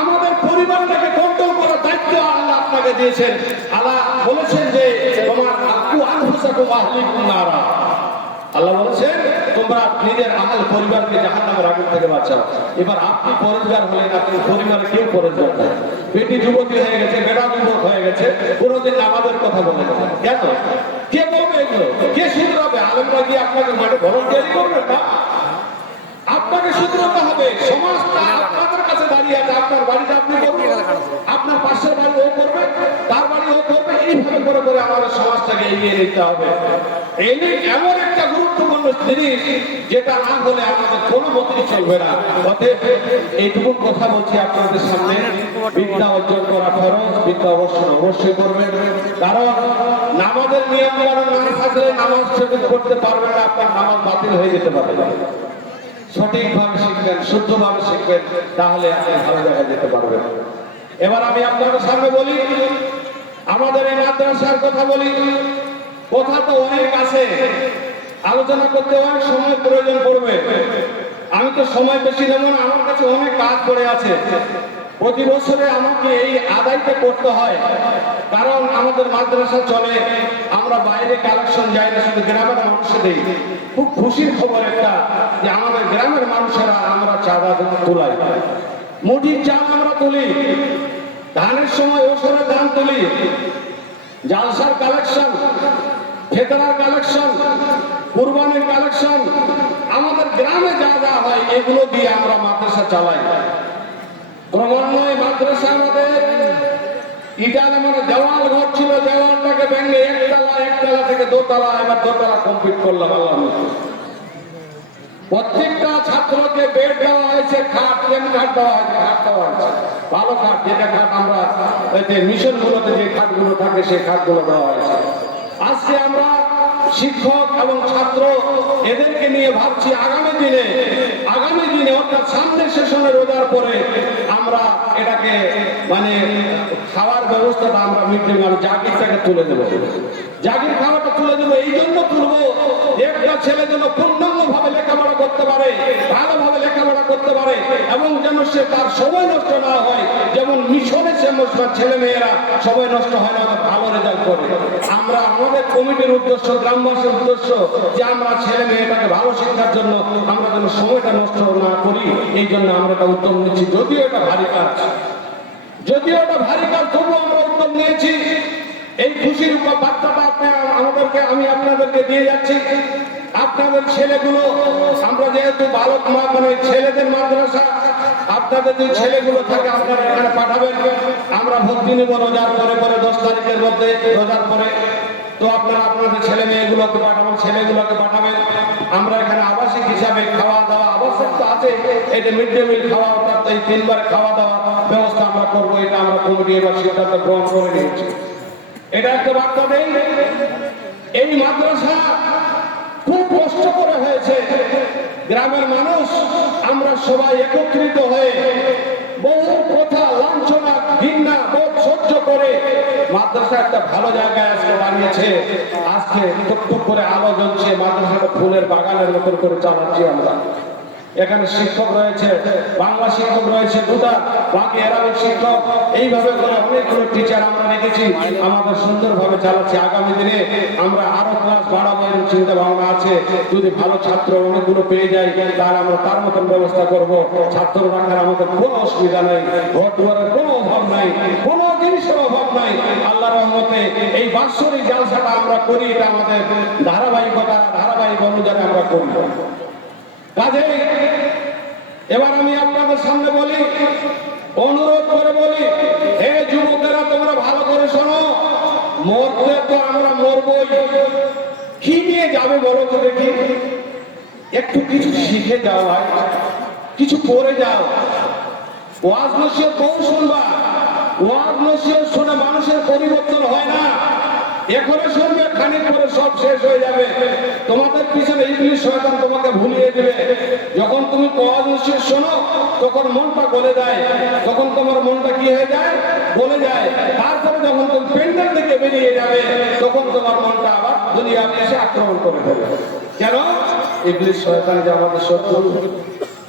আমাদের পরিবারটাকে কন্ট্রোল করার দায়িত্ব আল্লাহ আপনাকে দিয়েছেন। আল্লাহ বলেছেন যে তোমার আল্লাহ বলেছেন তোমরা নিজের আহল পরিবারকে জাহান্নামের আগুন থেকে বাঁচাও। এবার আপনি পরিবার হলেন, আপনি পরিবারে কেউ পরিবার নাই, বেটি যুবতী হয়ে গেছে, বেটা যুবক হয়ে গেছে, কোনোদিন নামাজের কথা বলে না। কেন? কে বলবে এগুলো? কে শুধরাবে? আলেমরা গিয়ে আপনাকে মাঠে ভলান্টিয়ারি করবেন না? আপনাকে শুধরাতে হবে। সমাজটা আপনাদের কাছে দাঁড়িয়ে আছে। আপনার বাড়িটা আপনি করবেন, আপনার পাশের বাড়ি ও করবে, তার বাড়ি ও করবে, এইভাবে করে করে আমাদের সমাজটাকে এগিয়ে নিতে হবে। এই এমন একটা গুরুত্বপূর্ণ জিনিস যেটা না হলে আমাদের কোনো মতেই চলবে না। অতএব এইটুকু কথা বলছি আপনাদের সামনে, বিদ্যা অর্জন করা খরচ, বিদ্যা অবশ্যই করবেন। কারণ নামাজের নিয়ম কারণ না থাকলে নামাজ করতে পারবেন না, আপনার নামাজ বাতিল হয়ে যেতে পারে। সঠিকভাবে শিখবেন, শুদ্ধভাবে শিখবেন, তাহলে আপনি ভালো জায়গায় যেতে পারবেন। এবার আমি আপনাদের সামনে বলি, আমাদের এই মাদ্রাসার কথা বলি। কথা তো অনেক আছে, আলোচনা করতে অনেক সময় প্রয়োজন পড়বে। আমি তো সময় বেশি নেব না, আমার কাছে অনেক কাজ পড়ে আছে। প্রতি বছরে আমাকে এই আদায়টা করতে হয়, কারণ আমাদের মাদ্রাসা চলে, আমরা বাইরে কালেকশন যাই না, শুধু গ্রামের মানুষে দিই। খুব খুশির খবর একটা যে আমাদের গ্রামের মানুষেরা আমরা চাঁদা তুলাই, মুঠির চাল আমরা তুলি, ধানের সময় ওষুধের দাম তুলি, জালসার কালেকশন, ফেতরার কালেকশন, কুরবানির কালেকশন, আমাদের গ্রামে যা যা হয় এগুলো দিয়ে আমরা মাদ্রাসা চালাই। ক্রমান্বয়ে মাদ্রাসা আমাদের ইটার মানে দেওয়াল ঘর ছিল, দেওয়ালটাকে ভেঙে একতলা থেকে দোতলা, এবার দোতলা কমপ্লিট করলাম। আল্লাহ প্রত্যেকটা ছাত্রকে বেড দেওয়া হয়েছে, খাট, খাট দেওয়া হয়েছে, খাট দেওয়া হয়েছে, ভালো খাট, যেটা খাট আমরা মিশন গুলোতে যে খাটগুলো থাকে সেই খাটগুলো দেওয়া হয়েছে। আজকে আমরা শিক্ষক এবং ছাত্র এদেরকে নিয়ে ভাবছি আগামী দিনে অর্থাৎ সামনের সেশনে রোজার পরে আমরা এটাকে মানে খাওয়ার ব্যবস্থাটা আমরা মিড ডে মিল জাগিরটাকে তুলে দেবো, জাগির খাওয়াটা তুলে দেবো। এই জন্য তুলবো একটা ছেলে যেন পূর্ণাঙ্গভাবে লেখাপড়া করতে পারে, ভালোভাবে লেখাপড়া করতে পারে, এবং যেন সে তার সময় নষ্ট না হয়। যেমন মিশনে সে ছেলে মেয়েরা সময় নষ্ট হয় না, ভালো রেজাল্ট করে। আমরা আমাদের কমিটির উদ্দেশ্য, গ্রামবাসীর উদ্দেশ্য যে আমরা ছেলে মেয়েটাকে ভালো শিক্ষার জন্য আমরা যেন সময়টা নষ্ট না করি, এই জন্য আমরা একটা উদ্যোগ নিচ্ছি। যদিও এটা ভারী কাজ, তবুও আমরা উদ্যোগ নিয়েছি। এই খুশির বার্তাটা আমি আপনাদেরকে দিয়ে যাচ্ছি। আপনাদের ছেলেগুলো, আমরা যেহেতু বালক মানে ছেলেদের মাদ্রাসা, আপনাদের যে ছেলেগুলো থাকে আপনারা এখানে পাঠাবেন। আমরা ভর্তি নিব রোজার পরে 10 তারিখের মধ্যে, রোজার পরে। তো আপনারা আপনাদের ছেলে মেয়েগুলোকে পাঠাবেন। আমরা এখানে আবাসিক হিসাবে খাওয়া দাওয়া, আবাসিক তো আছে, এটা মিড ডে মিল খাওয়া, অর্থাৎ এই 3 বার খাওয়া দাওয়া ব্যবস্থা আমরা করবো। এটা আমরা কমিটি এবার সিদ্ধান্ত গ্রহণ করে নিয়েছি। এটা একটা বার্তা দেই, এই মাদ্রাসা খুব কষ্ট করে হয়েছে। গ্রামের মানুষ আমরা সবাই একত্রিত হয়ে বহু কথা, লাঞ্ছনা, ঘৃণা বোধ সহ্য করে মাদ্রাসা একটা ভালো জায়গায় আজকে দাঁড়িয়েছে। আজকে টুকটুক করে আলো জ্বলছে, মাদ্রাসাটা ফুলের বাগানের মতন করে চালাচ্ছি আমরা। এখানে শিক্ষক রয়েছে, বাংলা শিক্ষক রয়েছে 2টা, বাকি অ্যারাবিক শিক্ষক, এইভাবে করে অনেকগুলো টিচার আমরা রেখেছি, আমাদের সুন্দরভাবে চালাচ্ছি। আগামী দিনে আমরা আরো ক্লাস বাড়াবো এর চিন্তা ভাবনা আছে। যদি ভালো ছাত্র অনেকগুলো পেয়ে যাই তাহলে আমরা তার মতন ব্যবস্থা করব। ছাত্র রাখার আমাদের কোনো অসুবিধা নেই, ঘর দুয়ারের কোনো অভাব নাই, কোনো জিনিসের অভাব নাই। আল্লাহর রহমতে এই বাৎসরিক জালসাটা আমরা করি, এটা আমাদের ধারাবাহিক অনুযায়ী আমরা করি। কাজেই এবার আমি আপনাদের সামনে বলি, অনুরোধ করে বলি, হে যুবকেরা তোমরা ভালো করে শোনো, মরতে তো আমরা মরবই, কি নিয়ে যাবে বলো তো দেখি? একটু কিছু শিখে যাও ভাই, কিছু পড়ে যাও। ওয়াজ নসিহত বহু শুনবা, ওয়াজ নসিহত শুনে মানুষের পরিবর্তন হয় না। এখনো শুনবে, খানিক পরে সব শেষ হয়ে যাবে। তোমাদের পিছনে ইবলিস শয়তান তোমাকে ভুলিয়ে দেবে। যখন তুমি ওয়াজ নসিহত শোনো তখন মনটা গলে যায়, তখন তোমার মনটা কি হয়ে যায়? গলে যায়। তারপরে যখন তুমি পেন্ডেল থেকে বেরিয়ে যাবে তখন তোমার মনটা আবার দুনিয়া এসে আক্রমণ করে দেবে। কেন? ইবলিস শয়তান যে আমাদের শত্রু,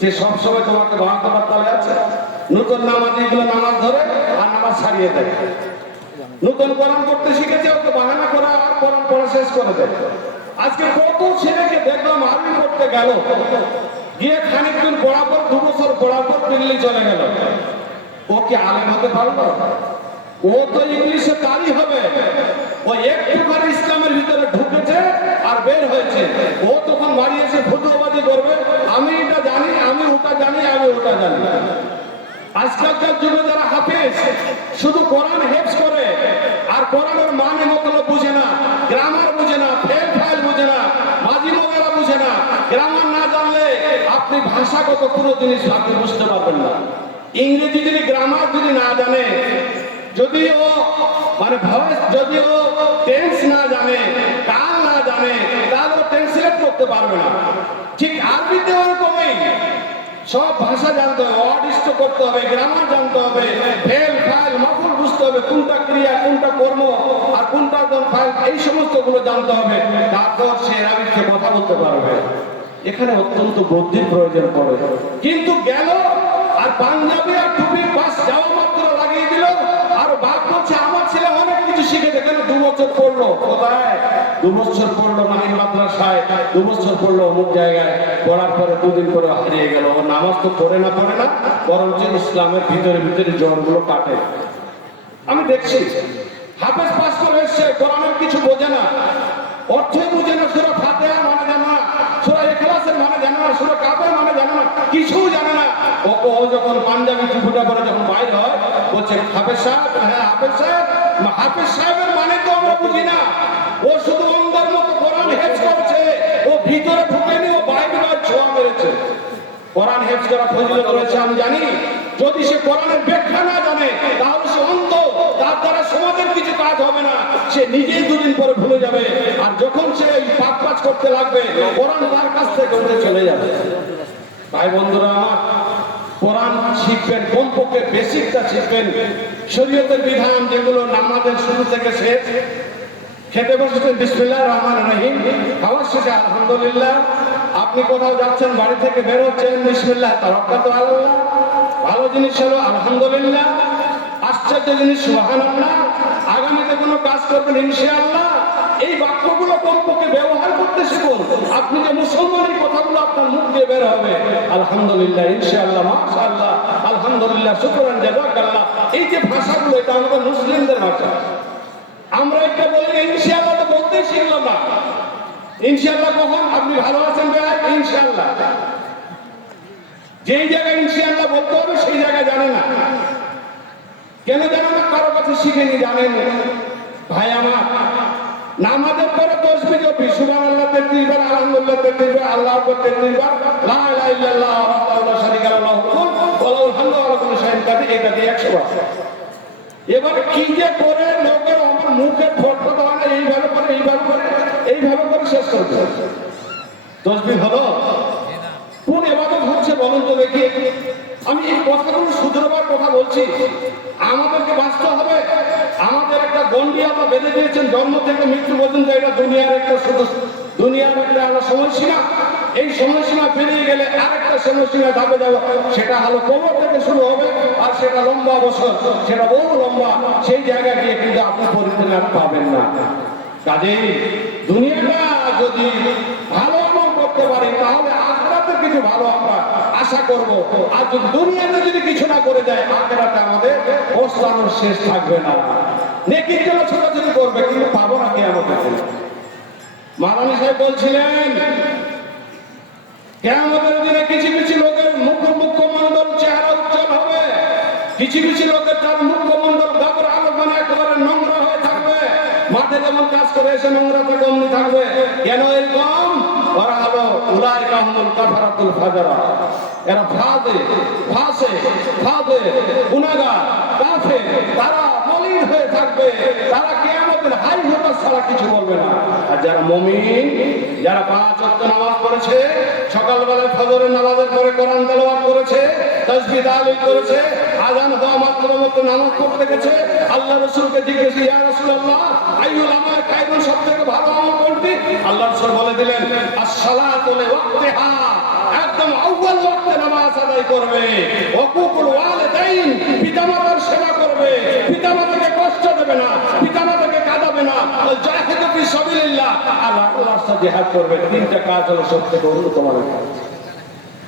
যে সবসময় তোমাকে ভাঙার তালে আছে। নতুন নামাজিগুলো নামাজ ধরে আর নামাজ ছাড়িয়ে দেয়। নতুন কোরআন পড়তে শিখেছে, ওকে বাহানা করা আর কোরআন পড়া শেষ করে দেয়। আজকে কত ছেলেকে দেখলাম আরবি পড়তে গেল, গিয়ে খানিকদিন পড়ার পর 2 বছর পড়ার পর দিল্লি চলে গেল। ও কি আলেম হতে পারলো? ও তো ইংলিশে তারই হবে। ও একটুখানি ইসলামের ভিতরে ঢুকেছে আর বের হয়েছে। ও তখন বাড়ি এসে ফুটুবাজি করবে, আমি এটা জানি, আমি ওটা জানি, আমি ওটা জানি। আজকালকার যুগে যারা হাফেজ, শুধু কোরআন হেফজ করে আর কোরআনের মানে মতলব বুঝে না, গ্রামার বুঝে না, ফেল ফাইল বুঝে না, মাঝি মগেরা বুঝে না। গ্রামার না জানলে আপনি ভাষাগত কোনো জিনিস আপনি বুঝতে পারবেন না। ইংরেজি যদি গ্রামার যদি না জানে, যদিও মানে ভয়েস, যদিও টেন্স না জানে, কাল না জানে, তাহলে ট্রান্সলেট করতে পারবে না। ঠিক আরবিতে ওরকমই সব ভাষা জানতে হবে, অডিষ্ট করতে হবে, গ্রামার জানতে হবে, ফেল ফাইল মাফুল বুঝতে হবে, কোনটা ক্রিয়া, কোনটা কর্ম আর কোনটা ফাইল, এই সমস্ত গুলো জানতে হবে। তারপর সে আরবিতে কথা বলতে পারবে। এখানে অত্যন্ত বুদ্ধির প্রয়োজন পড়ে। কিন্তু গেল আর পাঞ্জাবি আর টুপি পাশ যাওয়া মাত্র লাগিয়ে দিল, আর বাপ বলছে আমার ছেলে অনেক কিছু শিখেছে। কেন? 2 বছর পড়লো। কোথায়? 2 বছর পড়লো মাহির মাদ্রাসায়, 2 বছর পড়লো অমুক জায়গায়। পড়ার পরে 2 দিন পরে হারিয়ে গেল। ও নামাজ তো পড়ে না, বরঞ্চ ইসলামের ভিতরে ভিতরে জ্বরগুলো কাটে। আমি দেখছি হাফেজ পাস করে এসছে, কোরআনের কিছু বোঝে না, অর্থই বুঝে না, সূরা ফাতিহা মানে জানে না, সূরা ইখলাসের মানে জানে না, সূরা কাফের মানে জানে না, কিছু জানে না। ও যখন পাঞ্জাবি টুপিটা পরে যখন বাইর হয় বলছে হাফেজ সাহেব, হ্যাঁ হাফেজ সাহেব। হাফেজ সাহেবের মানে তো আমরা বুঝি না। ও শুধু অন্ধের মতো কোরআন হেফজ করছে, ও ভিতরে ঢুকেনি, ও বাইরে ছোঁয়া মেরেছে। কোরআন হেফজ করা ফজিলত রয়েছে আমি জানি। যদি সে কোরআনের ব্যাখ্যা না জানে তাহলে সে অন্ধ, তার দ্বারা সমাজের কিছু কাজ হবে না, সে নিজেই 2 দিন পরে ভুলে যাবে। আর যখন সে পাপ কাজ করতে লাগবে, কোরআন তার কাছ থেকে উঠে চলে যাবে। ভাই বন্ধুরা আমার, কোরআন শিখবেন, কমপক্ষে বেসিকটা শিখবেন। শরীয়তের বিধান যেগুলো নামাজের শুরু থেকে শেষ। খেতে বসেছেন বিসমিল্লাহির রহমানির রহিম, খাওয়ার শেষে আলহামদুলিল্লাহ। আপনি কোথাও যাচ্ছেন, বাড়ি থেকে বের হচ্ছেন, বিসমিল্লাহ তাওয়াক্কালতু আলাল্লাহ। ভালো জিনিস হলো আলহামদুলিল্লাহ, আশ্চর্য জিনিস সুবহানাল্লাহ, আগামীতে কোনো কাজ করবেন ইনশাআল্লাহ। এই বাক্যগুলো কমপক্ষে ব্যবহার করতে শিখুন। আপনি যে মুসলমানের কথাগুলো আপনার মুখ দিয়ে বের হবে, আলহামদুলিল্লাহ, ইনশাআল্লাহ, মাশাআল্লাহ, আলহামদুলিল্লাহ, শুকরান, জাযাকাল্লাহ, এই যে ভাষাগুলো, এটা আমাদের মুসলিমদের ভাষা। আমরা একটা বলি ইনশাআল্লাহ, তো বলতেই শিখলাম না। ইনশাআল্লাহ কখন? আপনি ভালো আছেন ভাই? ইনশাআল্লাহ। যেই জায়গায় ইনশাআল্লাহ বলতে হবে সেই জায়গায় জানে না। কেন জানে না? কারো কাছে শিখেনি, জানেন। ভাই আমার, নামাজের পরে তাসবিহ জপি, সুবহানাল্লাহ 33 বার, আলহামদুলিল্লাহ 33 বার, আল্লাহু আকবার 33 বার, লা ইলাহা ইল্লাল্লাহ ওয়াহদাহু লা শারীকা লাহু লাহুল মুলকু ওয়া লাহুল হামদু ওয়া লা কুল্লি শাইইন কাদির, এটা দিয়ে 100 বার। এবার কি যে করে লোকের আমার মুখে ফটো দেওয়া না, এইভাবে করে এইভাবে করে এইভাবে করে শেষ করতে তাসবিহ হলো? কোন ইবাদত হচ্ছে বলুন তো দেখি? আমি এই কথাগুলো শুধরাবার কথা বলছি। আমাদেরকে বাঁচতে হবে। আমাদের একটা গণ্ডি আল্লাহ বেঁধে দিয়েছেন, জন্ম থেকে মৃত্যু পর্যন্ত। এটা দুনিয়ার একটা, শুধু দুনিয়ার একটা সময়সীমা। এই সময়সীমা পেরিয়ে গেলে আরেকটা সময়সীমা ধাপে যাবে, সেটা হলো কবর থেকে শুরু হবে, আর সেটা লম্বা বছর, সেটা বহু লম্বা। সেই জায়গা দিয়ে কিন্তু আপনি পরিত্রাণ পাবেন না। কাজেই দুনিয়াটা যদি ভালো আমল করতে পারি তাহলে আখিরাতে কিছু ভালো আমরা আশা করব। আর যদি দুনিয়াতে যদি কিছু না করে যায়, আখিরাতে আমাদের পৌঁছানোর শেষ থাকবে না। নেকির জন্য ছোটাছুটি করবে, কিন্তু পাবো না কিয়ামতের দিন। মাদানী সাহেব বলছিলেন কিয়ামতের দিনে কিছু কিছু লোকের মুখমণ্ডল চেহারা উজ্জ্বল হবে, কিছু কিছু লোকের তার মুখমণ্ডল গাবর আলো মানে একেবারে নোংরা হয়ে থাকবে, মাঠে যেমন কাজ করে এসে নোংরা থেকে অমনি থাকবে। কেন এরকম? ওরা হলো উলাইকা হুমুল কাফারাতুল ফাজারা, এরা ফাঁদে গুনাহগার কাফের, তারা মলিন হয়ে থাকবে, তারা কিয়ামতের হাই হতাশ ছাড়া কিছু বলবে না। আর যারা মুমিন, যারা 5 ওয়াক্ত নামাজ পড়েছে, সকালবেলায় ফজরের নামাজের পরে কোরআন তেলাওয়াত করেছে, তাসবিহ তাহলিল করেছে, আযান হওয়া মাত্র নামাজ পড়তে গেছে, আল্লাহ রাসূলকে জিজ্ঞেস, ইয়া রাসূলুল্লাহ আইয়ুল আমাল খায়রুন, সবথেকে ভালো আমল কোনটি? আল্লাহ রাসূল বলে দিলেন, আস-সালাতু লিওয়াক্তিহা, একদম আউয়াল ওয়াক্তে নামাজ আদায় করবে, ওয়াকুকুল ওয়ালিদাইন, পিতামাতার সেবা করবে, পিতামাতাকে কষ্ট দেবে না, পিতামাতাকে কাঁদাবে না, জাহিদু ফি সাবিলিল্লাহ, আল্লাহর রাস্তায় জিহাদ করবে। 3টা কাজ হলো সবথেকে অন্যতম কাজ।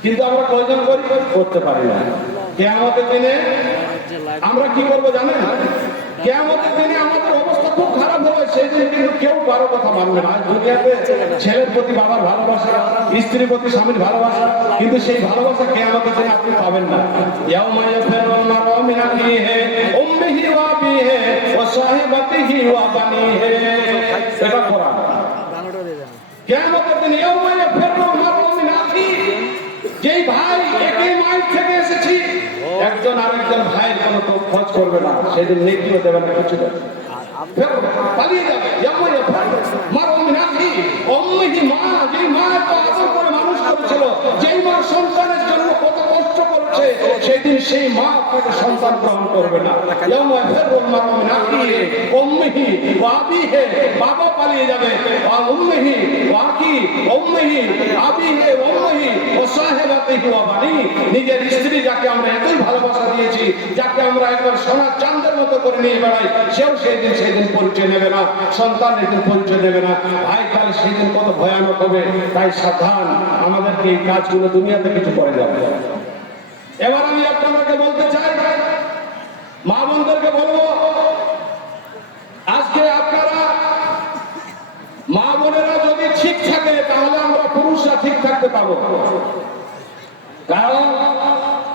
কিন্তু আমরা কয়জন করতে পারি না। কিয়ামতের দিনে আমরা কি করব জানেন? কিয়ামতের দিনে আমাদের অবস্থা খুব খারাপ হবে। সেই দিন কিন্তু কেউ কারো কথা মানবে না। দুনিয়াতে ছেলের প্রতি বাবার ভালোবাসা, স্ত্রীর প্রতি স্বামীর ভালোবাসা, কিন্তু সেই ভালোবাসা কিয়ামতের দিনে আপনি পাবেন না। ইয়াউমা ইয়াফিরুল মারউ মিন আখিহি উম্মিহি ওয়া আবিহি ওয়া সাহিবাতিহি ওয়া বানিহি, এটা কোরআন। কিয়ামতের দিনে ইয়াউমা ইয়াফিরুল মারউ মিন আখিহি, যেই ভাই একই মায়ের থেকে এসেছি, একজন আরেকজন ভাইয়ের কোনো তো খোঁজ করবে না, সেদিন নেকিও দেবে না, কিছু দেবে না, পালিয়ে যাবে। মা, যেই মা এত আদর করে মানুষ করেছিল, যেই মা সন্তানের জন্য কত কষ্ট করেছে, সেদিন সেই মা আপনাকে সন্তান গ্রহণ করবে না। বাবা পালিয়ে যাবে, নিজের স্ত্রী যাকে আমরা এতই ভালোবাসা দিয়েছি, যাকে আমরা একবার সোনার চাঁদের মতো করে নিয়ে বেড়াই, সেও সেদিন পরিচয় নেবে না, সন্তান এদিন পরিচয় নেবে না। ভাই তাহলে সেদিন কত ভয়ানক হবে। তাই সাবধান, আমাদেরকে এই কাজগুলো দুনিয়াতে কিছু করে যাবে। এবার আমি আপনাদেরকে বলতে চাই, মা বোনদেরকে বলবো, আজকে আপনারা মা বোনেরা যদি ঠিক থাকে, তাহলে আমরা পুরুষরা ঠিক থাকতে পারবো। কারণ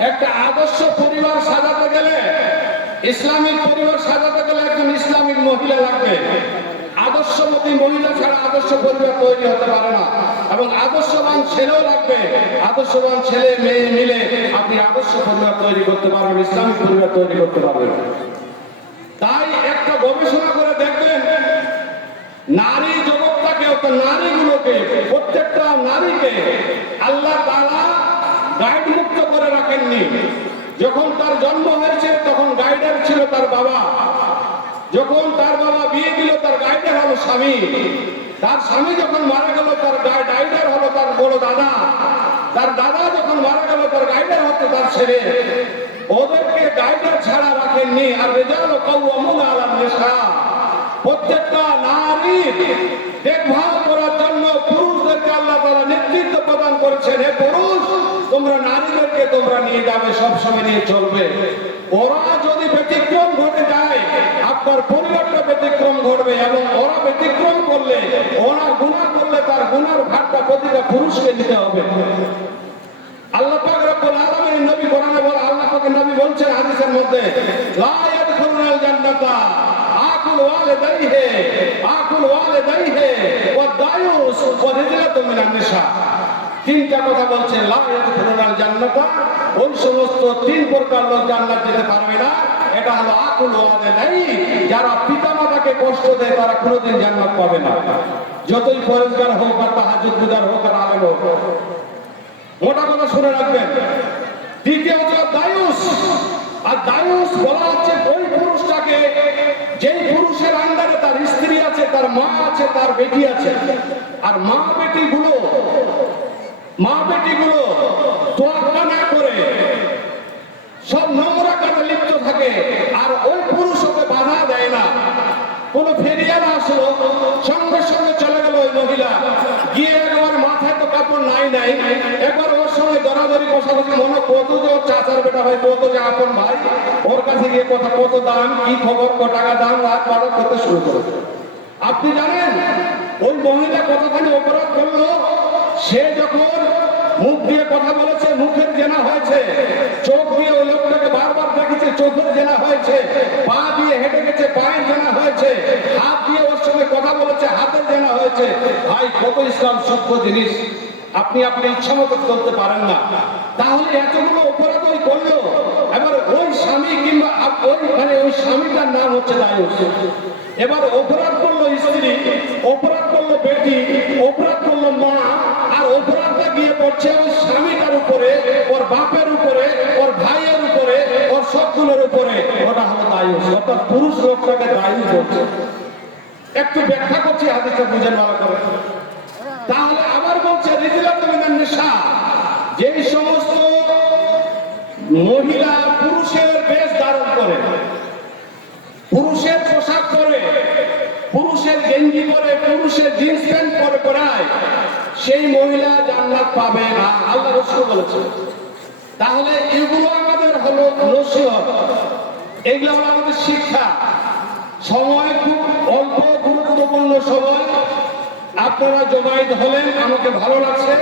একটা আদর্শ পরিবার সাজাতে গেলে, ইসলামিক পরিবার সাজাতে গেলে একজন ইসলামিক মহিলা লাগবে। আদর্শবতী মহিলা ছাড়া আদর্শ পরিবার তৈরি হতে পারে না। এবং আদর্শবান ছেলেও লাগবে। আদর্শবান ছেলে মেয়ে মিলে আপনি আদর্শ পরিবার তৈরি করতে পারবেন, ইসলামিক পরিবার তৈরি করতে পারবেন। তাই একটা গবেষণা করে দেখবেন, নারী জগৎটাকে, নারীগুলোকে, প্রত্যেকটা নারীকে আল্লাহ তাআলা গাইড মুক্ত করে রাখেননি। যখন তার জন্ম হয়েছে তখন গাইডার ছিল তার বাবা, যখন তার বাবা বিয়ে দিল তার গাইডার হলো স্বামী, তার স্বামী যখন মারা গেল তার গাইডার হলো তার বড় দাদা, তার দাদা যখন মারা গেল তার গাইডার হতো তার ছেলে। ওদেরকে গাইডার ছাড়া রাখেননি। আর রিজালু কাওয়ামুনা আলান নিসা, প্রত্যেকটা নারীর দেখভাল করার জন্য পুরুষদেরকে আল্লাহ তাআলা নেতৃত্ব প্রদান করেছেন। হে পুরুষ, তোমরা নারীদেরকে তোমরা নিয়ে যাবে, সবসময় নিয়ে চলবে। ওরা যদি ব্যতিক্রম ঘটে যায়, আপনার পরিবারটা ব্যতিক্রম ঘটবে। এবং ওরা ব্যতিক্রম করলে, ওরা গুনাহ করলে, তার গুনার ভাগটা প্রতিটা পুরুষকে দিতে হবে। আল্লাহ পাক রব্বুল আলামিন নবী কোরআনে বলে, আল্লাহ পাক নবী বলছেন হাদিসের মধ্যে, লা ইয়াদখুলুল জান্নাতা আকুল ওয়ালিদাইহি ওয়া দায়ুস ওয়া রিজলাতুম মিনান নিসা। 3টা কথা বলছেন, লা ইয়াদখুলুল জান্নাতা, ওই সমস্ত 3 প্রকার লোক জান্নাত যেতে পারবে না। এটা হলো আকুল ওয়ালিদাইহি, যারা পিতামাতাকে কষ্ট দেয় তারা কোনোদিন জান্নাত পাবে না, যতই পরেজগার হোক আর তাহাজ্জুদগার হোক আর আলেম হোক। মোটা কথা শুনে রাখবেন। দ্বিতীয় হচ্ছে দায়ুস। আর দায়ুস বলা হচ্ছে ওই পুরুষটাকে, যেই পুরুষের আন্ডারে তার স্ত্রী আছে, তার মা আছে, তার বেটি আছে। আর মা বেটিগুলো তোয়াক্কা না করে সব নোংরা কাজে লিপ্ত থাকে। আর ওই পুরুষ ওকে বাধা দেয় না। কোন ফেরিয়াল আসলো, সঙ্গে সঙ্গে চলে গেল ওই মহিলা, গিয়ে একবার মাথায় তো কাপড় নাই, একবার ওর সঙ্গে দরাদরি কষাকষি, মনে কত যে ওর চাচার বেটা হয়, কত যে আপন ভাই, ওর কাছে গিয়ে কথা, কত দাম, কি খবর, ক টাকা দাম, রাত বাজার করতে শুরু করেছে। আপনি জানেন ওই মহিলা কতখানি অপরাধ করলো? সে যখন মুখ দিয়ে কথা বলেছে, মুখের জেনা হয়েছে, চোখ দিয়ে ওই লোকটাকে বারবার দেখেছে, চোখের জেনা হয়েছে, পা দিয়ে হেঁটে গেছে, পায়ের জেনা হয়েছে, হাত দিয়ে ওর সঙ্গে কথা বলেছে, হাতের জেনা হয়েছে। ভাই, কত ইসলাম সভ্য জিনিস, আপনি ইচ্ছা মতো করতে পারেন না। তাহলে এতগুলো অপরাধ ওই করলো, এবার ওই স্বামী কিংবা ওই স্বামীটার নাম হচ্ছে দায়ুস। এবার অপরাধ করলো স্ত্রী, অপরাধ করলো বেটি, অপরাধ করলো মা, আর অপরাধটা গিয়ে পড়ছে ওই স্বামীটার উপরে, ওর বাপের উপরে, ওর ভাইয়ের উপরে, ওর সবগুলোর উপরে। ওটা হলো দায়ুস, অর্থাৎ পুরুষ লোকটাকে দায়ুস বলছে। একটু ব্যাখ্যা করছি, হাদিসটা বুঝেন ভালো করে। তাহলে আবার বলছে যেই সমস্ত মহিলা পুরুষের বেশ ধারণ করে, পুরুষের পোশাক পরে, পুরুষের গেঞ্জি পরে, পুরুষের জিন্স প্যান্ট পরে পরায়, সেই মহিলা জান্নাত পাবে না, আল্লাহ রাসূল বলেছেন। তাহলে এগুলো আমাদের হলো নসিহত, এগুলো হলো আমাদের শিক্ষা। সময় খুব অল্প, গুরুত্বপূর্ণ সময়, আপনারা জমায়েত হলেন, আমাকে ভালো লাগছে।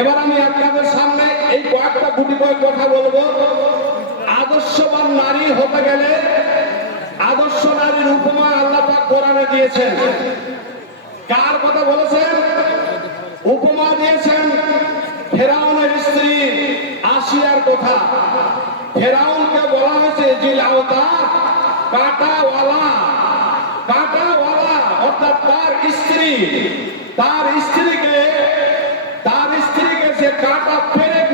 এবার আমি আপনাদের সামনে এই কয়েকটা গুটি কয়েক কথা বলবো। আদর্শবান নারী হতে গেলে আদর্শ নারীর উপমা আল্লাহ পাক কোরআনে দিয়েছেন। কার কথা বলেছেন? উপমা দিয়েছেন ফেরাউনের স্ত্রী আসিয়ার কথা। ফেরাউনকে বলা হয়েছে জিলাওতা, কাঁটাওয়ালা, কাঁটাওয়ালা, অর্থাৎ তার স্ত্রীকে সে কাঁটা পেরেক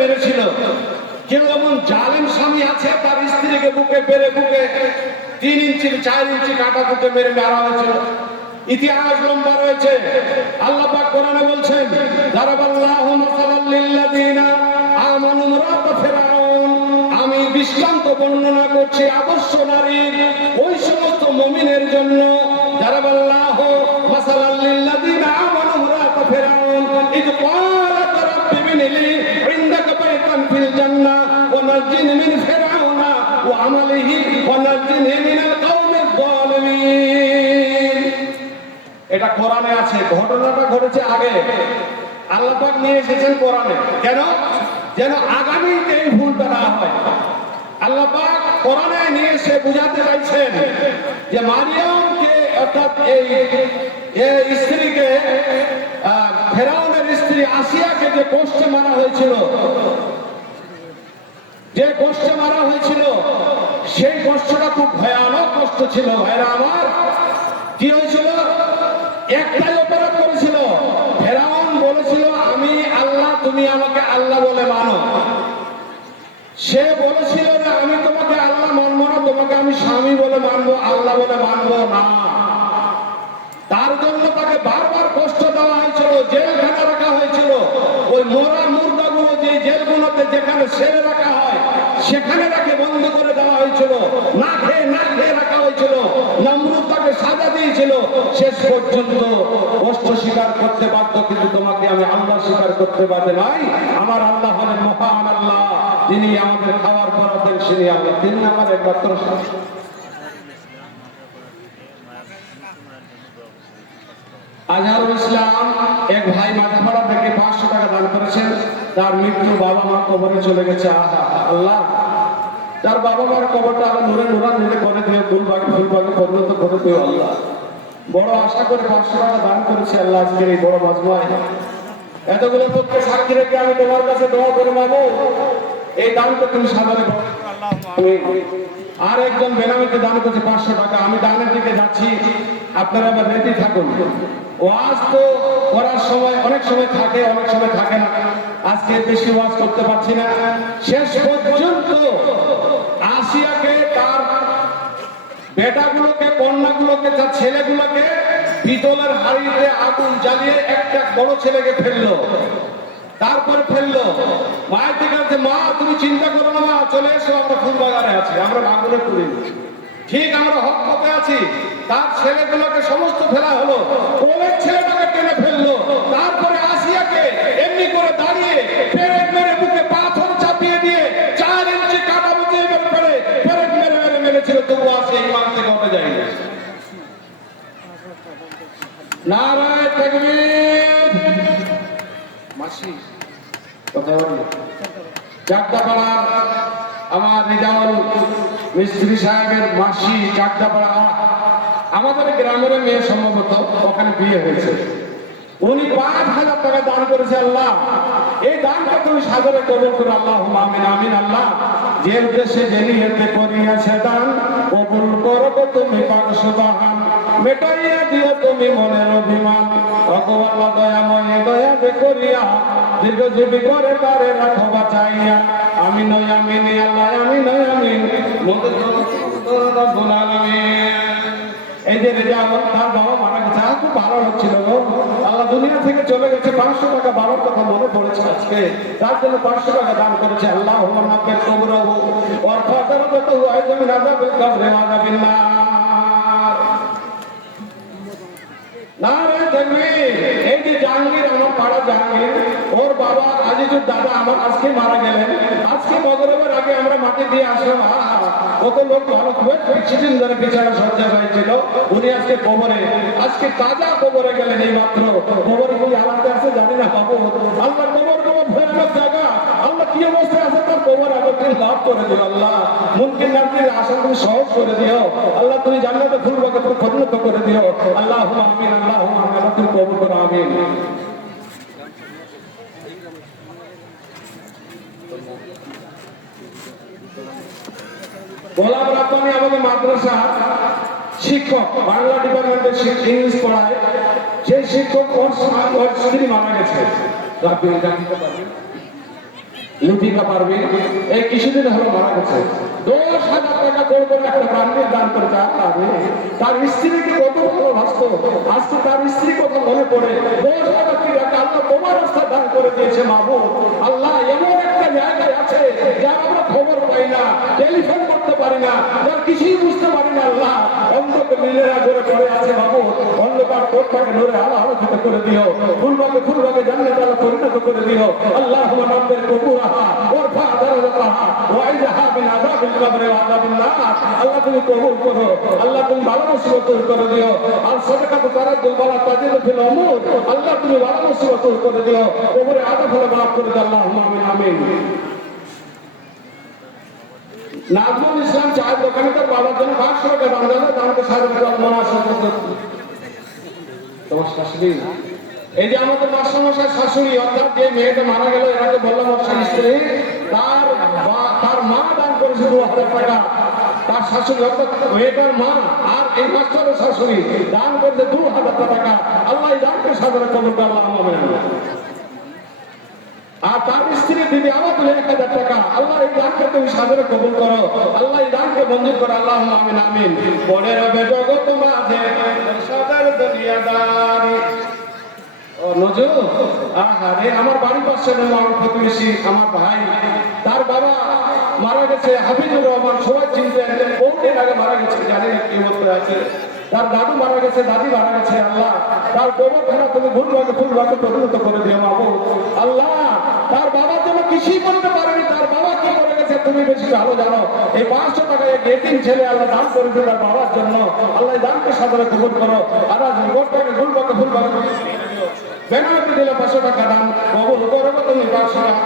মেরেছিল। কেউ এমন জালেম স্বামী আছে, তার স্ত্রীকে বুকে 3 ইঞ্চি 4 ইঞ্চি কাঁটা বুকে মেরে মারা হয়েছিল। ইতিহাস লম্বা রয়েছে। আল্লাহ পাক কোরআনে বলছেন, দারাবাল্লাহু মাসালাল লিল্লাযিনা আমানু ইমরাত ফিরআউন। আমি দৃষ্টান্ত বর্ণনা করছি আদর্শ নারীর ওই সমস্ত মুমিনের জন্য। দারাবাল্লাহু মাসালাল লিল্লাযিনা আমানু ইমরাত ফিরআউন ইদ ক্বালাত রাব্বি ইবনি লি ইনদাকা বাইতান ফিল জান্নাহ ওয়া নাজ্জিনি মিন ফিরআউনা ওয়া আমালিহি ওয়া নাজ্জিনি মিনাল কওমিয যালিমিন। এটা কোরআনে আছে, ঘটনাটা ঘটেছে আগে, আল্লাহ পাক নিয়ে এসেছেন কোরআনে। কেন? যেন আগামীতে এই ভুলটা না হয়। আল্লাহ পাক কোরআনে নিয়ে এসে বুঝাতে চাইছেন যে মারিয়ামকে, অর্থাৎ এই স্ত্রীকে, ফেরাউনের স্ত্রী আসিয়াকে যে কষ্টে মারা হয়েছিল, সেই কষ্টটা খুব ভয়ানক কষ্ট ছিল। ভাইরা আমার, কি হয়েছিল? একটাই অপরাধ করেছিল। ফেরাউন বলেছিল, আমি আল্লাহ, তুমি আমাকে আল্লাহ বলে মানো। সে বলেছিল যে আমি তোমাকে আল্লাহ মানবো না, তোমাকে আমি স্বামী বলে মানবো, আল্লাহ বলে মানবো না। তার জন্য তাকে বারবার কষ্ট দেওয়া হয়েছিল, জেলখানা রাখা হয়েছিল। ওই মোরা মুর্দাগুলো যে জেলগুলোতে যেখানে ছেড়ে রাখা হয়, সেখানে রাখে বন্ধ করে দেওয়া হয়েছিল, না খেয়ে রাখা হয়েছিল। নমরুদ তাকে সাজা দিয়েছিল। শেষ পর্যন্ত কষ্ট স্বীকার করতে বাধ্য, কিন্তু তোমাকে আমি আল্লাহ স্বীকার করতে পারবে নাই। আমার আল্লাহ হলেন মহান আল্লাহ, তিনি আমাদের খাওয়ার পরাতেন, সেই আল্লাহ, তিনি আমার একমাত্র শাসক। আজহারুল ইসলাম এক ভাই মাঠপাড়া থেকে 500 টাকা দান করেছেন। তার মৃত্যু, বাবা মা কবরে চলে গেছে। আল্লাহ তার বাবা মার কবরটা আল্লাহ নূরে নূরান্বিত করে দিও, ফুলবাগে পরিণত করে দিও। আল্লাহ বড় আশা করে 500 টাকা দান করেছি আল্লাহ আজকের এই বড় মাজমায়। এতগুলো লোককে সাক্ষী রেখে আমি তোমার কাছে দোয়া করে মাগো, এই দানটা তুমি সাদরে আর একজন বেনামিতে দান করছে 500 টাকা। আমি দানের দিকে যাচ্ছি, আপনারা আবার রেডি থাকুন। ওয়াজ তো করার সময় অনেক সময় থাকে, অনেক সময় থাকে না। আজকে বেশি ওয়াজ করতে পারছি না। শেষ পর্যন্ত আসিয়াকে, তার বেটাগুলোকে, কন্যাগুলোকে, তার ছেলেগুলোকে পিতলের হাড়িতে আগুন জ্বালিয়ে একটা বড় ছেলেকে ফেললো। তারপরে ফেললো। মায়ের দিকে আছে, মা তুমি চিন্তা করো না, মা চলে এসো, আমরা ফুলবাগানে আছি, আমরা আগুনে পুড়ে নিচ্ছি। ঠিক আমরা হক পথে আছি। তার ছেলেগুলোকে সমস্ত ফেলা হলো, কোলের ছেলেটাকে টেনে ফেললো। তারপরে আসিয়াকে এমনি করে দাঁড়িয়ে পেরেক মেরে বুকে পাথর চাপিয়ে দিয়ে 4 ইঞ্চি কাটা বুঝে পেরেক মেরেছিল। তবু আসে ইমান থেকে উঠে যায়নি। নারায়ে তাকবীর। মাসি চাকদাপাড়ার আমার রেজাউল মিস্ত্রি সাহেবের মাসি চাকদাপাড়া, আমাদের গ্রামের মেয়ে সম্ভবত ওখানে বিয়ে হয়েছে। উনি 5,000 টাকা দান করেছে। আল্লাহ এই দানটা তুমি সাদরে কবুল করো। আল্লাহুম্মা আমিন আমিন। আল্লাহ যে উদ্দেশ্যে যে নিয়তে করিয়াছে দান কবুল করো তুমি পাক সুবহান, মেটাইয়া দিও তুমি মনের অভিমান। ভগবান দয়াময় দয়া দে করিয়া দীর্ঘজীবী করে তারে রাখো বাঁচাইয়া। আমিন আমিন আল্লাহ আমিন আমিন মোদের রব্বুল আলামিন। এই যে রেজাউল তার বাবা মারা গেছে, খুব ভালো হচ্ছিল, আল্লাহ দুনিয়া থেকে চলে গেছে। 500 টাকা বাবার কথা মনে পড়েছে আজকে, তার জন্য 500 টাকা দান করেছে। আল্লাহ মাগফির কবরহু ওয়ারফা দারাজাতাহু আইযা মিন আযাবিল কবরি ওয়া আযাবিন নার। নারে তাকবীর। এই যে জাহাঙ্গীর, আমার পাড়া জাহাঙ্গীর, ওর বাবা আজিজুর দাদা আমার আজকে মারা গেলেন। আজকে মগরিবের আগে আমরা মাটি দিয়ে আসলাম। কত লোক ভালো খুব কিছুদিন ধরে বিছানা সজ্জা হয়েছিল, উনি আজকে কবরে, আজকে তাজা কবরে গেলেন এই মাত্র। কবরে কি আলাদা আছে জানি না বাবু। আল্লাহ কবর ভয়ানক জায়গা, আল্লাহ কি অবস্থায় আছে তার কবর আগে লাভ করে দিও। আল্লাহ মুনকির নাকির আশা তুমি সহজ করে দিও। আল্লাহ তুমি জান্নাতে ফুলবাগে পরিণত করে দিও। আল্লাহুম্মা আমিন আল্লাহুম্মা আমিন। আল্লাহ তুমি কবুল করো। আমিন। গোলাম রাব্বানি আমাদের মাদ্রাসা শিক্ষক, বাংলা ডিপার্টমেন্টের ইংলিশ পড়ায়, সেই শিক্ষক ওর স্ত্রী মারা গেছে। লিপিকা পারবে এই কিছুদিন হলো মারা গেছে। 10,000 টাকা করে একটা ব্রাহ্মণের দান করে তার স্ত্রীকে কত ভালোবাসতো। আজকে তার স্ত্রী কথা মনে পড়ে 10,000 টাকা আল্লাহ তোমার রাস্তা দান করে দিয়েছে। মাবুদ আল্লাহ এমন একটা জায়গায় আছে যার আমরা খবর পাই না, টেলিফোন করতে পারি না, যার কিছুই বুঝতে পারি না। আল্লাহ অন্ধকে মিলেরা করে পড়ে আছে। বাবু অন্ধকার কোটটাকে নূরে আলো আলোকিত করে দিও, ফুলবাগে জান্নাতে আলো পরিণত করে দিও। আল্লাহুম্মা রাব্বিল কুবুরাহা ওয়ারফা দারাজাতাহা ওয়াইযহা মিন আযাবিল কবরি ওয়া আযাবিন নার। আল্লাহ তুমি কবুল করো। আল্লাহ তুমি ভালো মুসিবত দূর করে দিও। আর সাদাকাতু তারাদ্দুল বালা তাজিদু ফিল উমুর। আল্লাহ তুমি ভালো মুসিবত দূর করে দিও, কবরে আযাব হলে মাফ করে দাও। আল্লাহুম্মা আমিন আমিন। নাজমুল ইসলাম চায়ের দোকানে তার বাবার জন্য 500 টাকা দান দেন, দানকে সারা মনে আসে। তোমার শাশুড়ি, এই যে আমাদের মাস্টারমশাই শাশুড়ি, অর্থাৎ যে মেয়েটা মারা গেল, এটাকে বললাম ওর স্ত্রী, তার মা দান করেছে 2,000 টাকা। তার শাশুড়ি অর্থাৎ মেয়েটার মা আর এই মাস্টারের শাশুড়ি দান করেছে 2,000 টাকা। আল্লাহ এই দানকে সাদরে কবুল করো। আল্লাহ আমিন। আর তার স্ত্রী দিদি আমার 1,000 টাকা। আল্লাহ এই দানকে তুমি সাদরে কবুল করো। আল্লাহ এই দানকে মঞ্জুর করো। আল্লাহুম্মা আমিন আমিন। বলে রবে জগৎ মাঝে সাদর দুনিয়াদারি। ও নজু আহারে, আমার বাড়ির পাশে আমার প্রতিবেশী আমার ভাই, তার বাবা মারা গেছে হাফিজুর রহমান, সবাই চিনতেন, বহুদিন আগে মারা গেছে, জানি না কি অবস্থায় আছে। তার দাদু মারা গেছে, দাদি মারা গেছে। আল্লাহ তার গোবরখানা তুমি ফুলবাগে পরিণত করে দিও মাবুদ। আল্লাহ তার বাবা যেন কিছুই করতে পারেনি, তার বাবা কি করে গেছে তুমি বেশি ভালো জানো। এই 500 টাকা এক এতিম ছেলে আল্লাহ দান করেছে তার বাবার জন্য। আল্লাহ দানকে সাদরে কবুল করো। আর গোবরটাকে ফুলবাগে বেনামতি দিলে 500 টাকা দান কবুল করো তুমি 500 টাকা।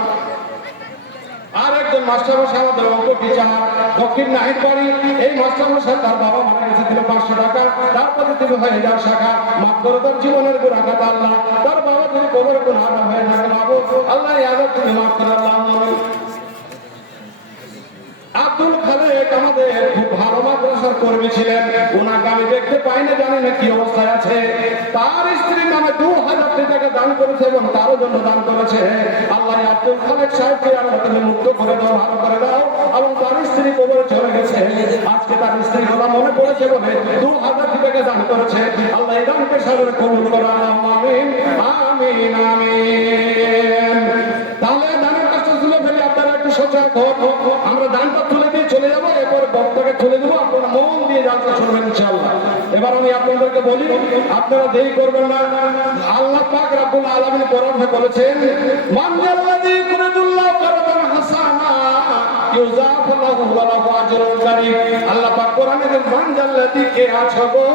আর একজন মাস্টারমশাই আমাদের অঙ্ক টিচার, দক্ষিণ নাহিদ বাড়ি, এই মাস্টারমশাই তার বাবা মারা গেছে, দিল 500 টাকা। তারপরে তিনি হয়ে যাওয়ার শাখা মাফ করে তার জীবনের গুনাহগার। আল্লাহ তার বাবা যদি কবরে গুনাহগার হয়ে থাকে বাবু, আল্লাহ এই আযাব তুমি মাফ করে। আল্লাহ আব্দুল খালেক আমাদের খুব ভালো মাদ্রাসার কর্মী ছিলেন, ওনাকে আমি দেখতে পাই না, জানি না কি অবস্থায় আছে। তার স্ত্রীর নামে 2,000 টাকা দান করেছে এবং তারও জন্য দান করেছে। আল্লাহ আব্দুল খালেক সাহেবকে আল্লাহ তুমি মুক্ত করে দাও, ভালো করে দাও। এবং তার স্ত্রী কবরে চলে গেছে, আজকে তার স্ত্রীর কথা মনে পড়েছে বলে 2,000 টাকা দান করেছে। আল্লাহ এই দানকে সাদরে কবুল করো। আমিন আমিন আমিন। তাহলে দানের কাজটা তুলে ফেলে আপনারা একটু সচেতন হন। আমরা দানটা তুলে দিয়ে চলে যাবো, এরপর বক্তাকে তুলে দেবো, আপনারা মন দিয়ে দানটা শুনবেন ইনশাআল্লাহ। এবার আমি আপনাদেরকে বলি, আপনারা দেরি করবেন না। আল্লাহ পাক রব্বুল আলামিন কোরআনে বলেছেন, মান জাল্লাযী ইউকরিদুল্লাহ কারদান হাসানা ইউযাফু লাহু ওয়া লাহু আজরুন কারীম। আল্লাহ পাক কোরআনে বলেন, মান জাল্লাযী, কে আছো গো,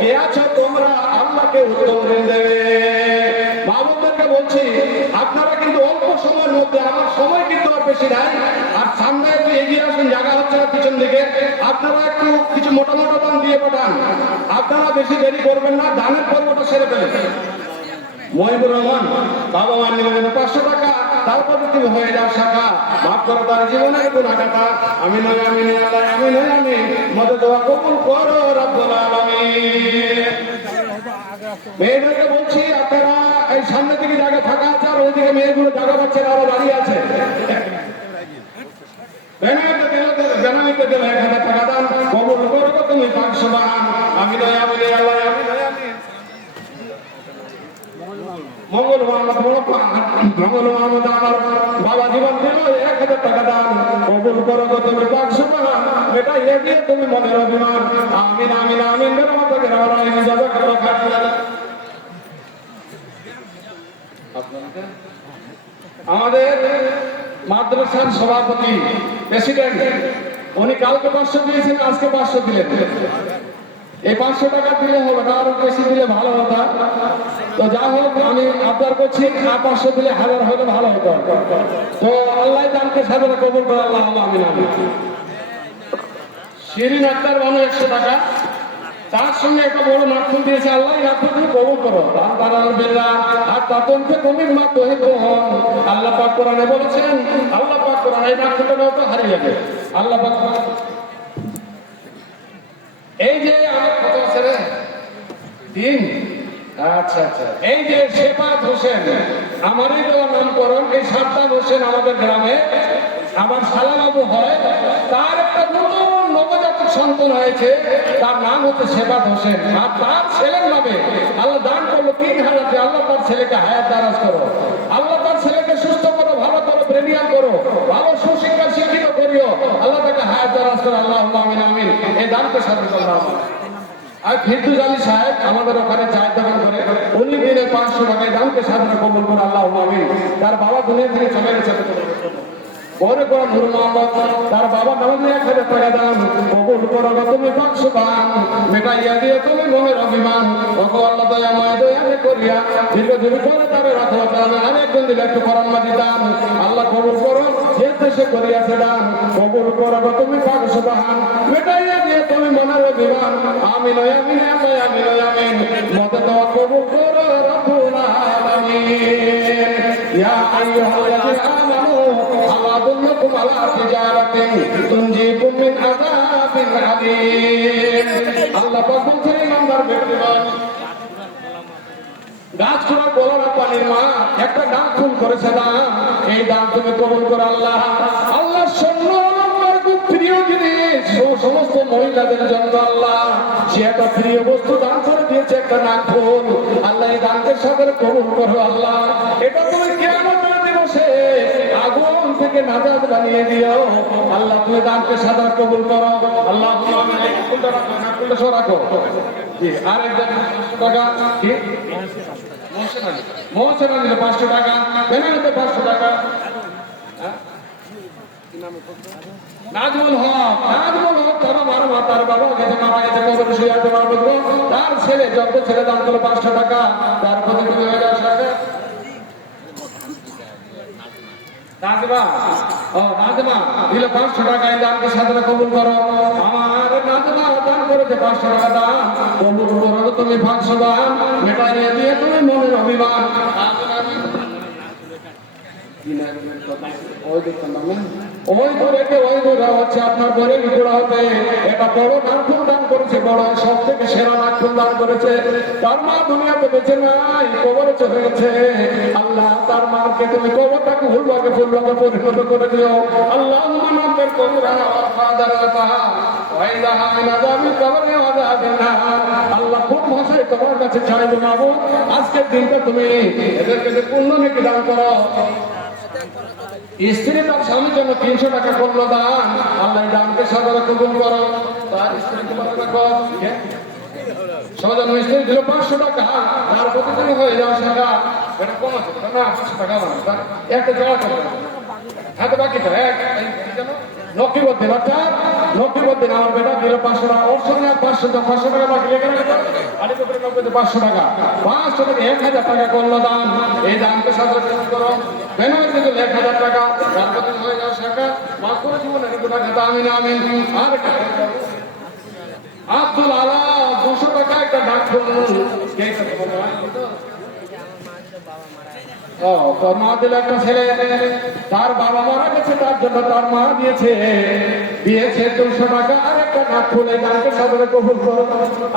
কে আছো তোমরা আল্লাহকে উত্তম ঋণ দেবে। মাহবুবদেরকে রেখে বলছি, আপনারা কিন্তু অল্প সময়ের মধ্যে, আমার সময় কিন্তু আর বেশি নাই, আর সামনে একটু এগিয়ে আসুন, জায়গা হচ্ছে না পিছন দিকে, আপনারা একটু কিছু মোটা মোটা দান দিয়ে পাঠান। আপনারা বেশি দেরি করবেন না, দানের পর্বটা সেরে ফেলেন। মহিবুর রহমান বাবা মা নিলেন 500 টাকা, তারপর তুমি হয়ে যাও শাখা, মাফ করো তার জীবনের গুনাহগাতা। আমি নয় আমি নয় আল্লাহ আমি নয় আমি, মদদ দোয়া কবুল করো রব্বুল আলামিন। মেয়েদেরকে বলছি, আপনারা এই সামনে দিকে জায়গা ফাঁকা আছে, আর ওইদিকে মেয়েগুলো জায়গা পাচ্ছে না, আরো দাঁড়িয়ে আছে। বেনামিতে দিল 1000 টাকা দান, কবুল করো তুমি পাক সুবহান। আমি নয় আমি নয় আল্লাহ আমি নয় আমি। মঙ্গল মোহাম্মদ আমার বাবা জীবন দিল 1000 টাকা দান, কবুল করো তুমি পাক সুবহান। বেটা এ দিয়ে তুমি মনের অভিমান। আমিন আমিন আমিন। বেরোতে রাওয়ানি জাযাকাল্লাহ খাইর। আমাদের মাদ্রাসার সভাপতি প্রেসিডেন্ট, উনি কালকে 500 দিয়েছেন, আজকে 500 দিলেন। এই 500 টাকা দিলে হবে না, আরো বেশি দিলে ভালো হতো। তো যা হোক, আমি আবদার করছি, 500 দিলে 1000 হলে ভালো হতো। তো আল্লাহ দানকে সাদরে কবুল করে, আল্লাহ আমিন আমিন। শিরিন আক্তার বানু 100 টাকা, তার সঙ্গে একটা বড় নাটফুল দিয়েছে, আল্লাহ নাটফুল কবুল করো। আর তাতনকে কমির মা তোহে তো হন। আল্লাহ পাক কোরআনে বলেছেন, আল্লাহ পাক কোরআন এই নাটফুলটাও তো হারিয়ে যাবে। আল্লাহ পাক এই যে আমার কত আছে রে 3, আচ্ছা আচ্ছা, এই যে শেফাত হোসেন, আমারই দেওয়া নামকরণ, এই সাদ্দাম হোসেন আমাদের গ্রামে আমার শালাবাবু হয়, তার একটা নতুন নবজাতক সন্তান হয়েছে, তার নাম হচ্ছে শেফাত হোসেন। আর তার ছেলের নামে আল্লাহ দান করলো 3000। আল্লাহ তার ছেলেকে হায়াত দারাজ করো, আল্লাহ তার ছেলেকে সুস্থ করো, ভালো করো, ব্রেনিয়ান করো, ভালো সুশিক্ষা শিক্ষিত করিও, আল্লাহ তাকে হায়াত দারাজ করো। আল্লাহ আমিন আমিন। এই দানকে সাথে করলাম। আর ফিরদৌস আলী সাহেব আমাদের ওখানে চায়ের দোকান করে, উনি দিনে 500 টাকায় দানকে সাথে কবুল করে, আল্লাহ আমিন। তার বাবা দুনিয়া থেকে চলে গেছে। পরে পর নূর মোহাম্মদ, তার বাবা নামে 1000 টাকা দান, কবুল করো তুমি পাক সুবহান। মেটাইয়া দিয়ে তুমি মনের অভিমান, ওগো আল্লাহ দয়াময় দয়া করিয়া দীর্ঘদিন পরে তারে রাখো দান। আরেকজন দিলে একটু কোরআন মাজিদ দান, আল্লাহ কবুল করো, যে দেশে করিয়াছে দান, কবুল করো তুমি পাক সুবহান। মেটাইয়া দিয়ে তুমি মনের অভিমান। আমিন আমিন আমিন আমিন আমিন। মদদ দোয়া কবুল করো রব্বুল আলামিন। ইয়া আইয়ুহাল্লাযীনা আমানু আদুল্লুকুম আলা তিজারাতিন তুনজিকুম মিন আযাবিন আলীম। আল্লাহ পাক বলেন, ইমানদার ব্যক্তিগণ গাছ খোঁড়া গলার পানির মা একটা দান খুন করেছে দান, এই দান তুমি কবুল করো আল্লাহ। আল্লাহ স্বর্ণ অলংকার খুব প্রিয় জিনিস, সমস্ত মহিলাদের জন্য আল্লাহ সে একটা প্রিয় বস্তু দান করে দিয়েছে, একটা নাক ফুল। আল্লাহ এই দানকে সাথে কবুল করো আল্লাহ। এটা তুমি কিয়ামতের দিবসে আগুন থেকে নাজাত বানিয়ে দিও আল্লাহ। তুমি দানকে সাদা কবুল করো আল্লাহ। রাখো আর একজন 500 টাকা, কি মোহসেন আলী 500 টাকা, বেনামিতে 500 টাকা, নাজমুল হক, নাজমুল হক তার মা, তার বাবা গেছে, মারা গেছে, কবরে শুয়ে আছে, তার ছেলে যত ছেলে দান করলো 500 টাকা, তার প্রতি তুমি হয়ে যাও সাথে। নাজমা, ও নাজমা দিল 500 টাকা, এই দানকে সাথে কবুল করো। আমার নাজমা দান করেছে 500 টাকা দান, কবুল করো তুমি 500 দান। মেটাইয়ে দিয়ে তুমি মনের অভিমান। ওই দূরেকে ওই দূরা হচ্ছে আপনার ঘরে বিপুরা হতে এটা বড় নাটফুল দান করেছে, বড় সব থেকে সেরা নাটফুল দান করেছে। তার মা দুনিয়াতে বেঁচে নাই, কবরে চলে গেছে। আল্লাহ তার মাকে তুমি কবরটাকে ফুলবাগে ফুলবাগে পরিণত করে দিও আল্লাহ। মানবের কবরা আমার ফাদার ওয়াইদাহা মিন আযাবিল কবরি ওয়া আযাবিন নার। আল্লাহ কোন ভাষায় তোমার কাছে চাইবো মাবুদ, আজকের দিনটা তুমি এদেরকে পূর্ণ নেকি দান করো। স্ত্রী তার স্বামীর জন্য 300 টাকা করলো দান, আল্লাহ দানকে সাদরে কবুল করো। তার স্ত্রীকে ভালো রাখো। সজন স্ত্রী দিল 500 টাকা, তার প্রতি তুমি হয়ে যাও টাকা। এটা কম আছে না, 500 টাকা একটা জড়া করো, হাতে বাকি তো এক নকি বলতে বাচ্চা নব্বই আমার বেটা দিল 500 টাকা, ওর সঙ্গে 500 টাকা বাকি লেগে গেল, আরে তো 500 টাকা 1000 টাকা করলো দান। এই দানকে সাথে করো, বেনামে থেকে 1000 টাকা, যার প্রতি হয়ে যাও টাকা মাফ করে জীবনের গুনাহ খাতা, আমিন আমিন। আর আব্দুল আলা 200 টাকা একটা ডাক করুন, মা দিল একটা ছেলে, তার বাবা মারা গেছে, তার জন্য তার মা দিয়েছে 200 টাকা আর একটা ডাক খুলে দানকে সাথে কবুল করো,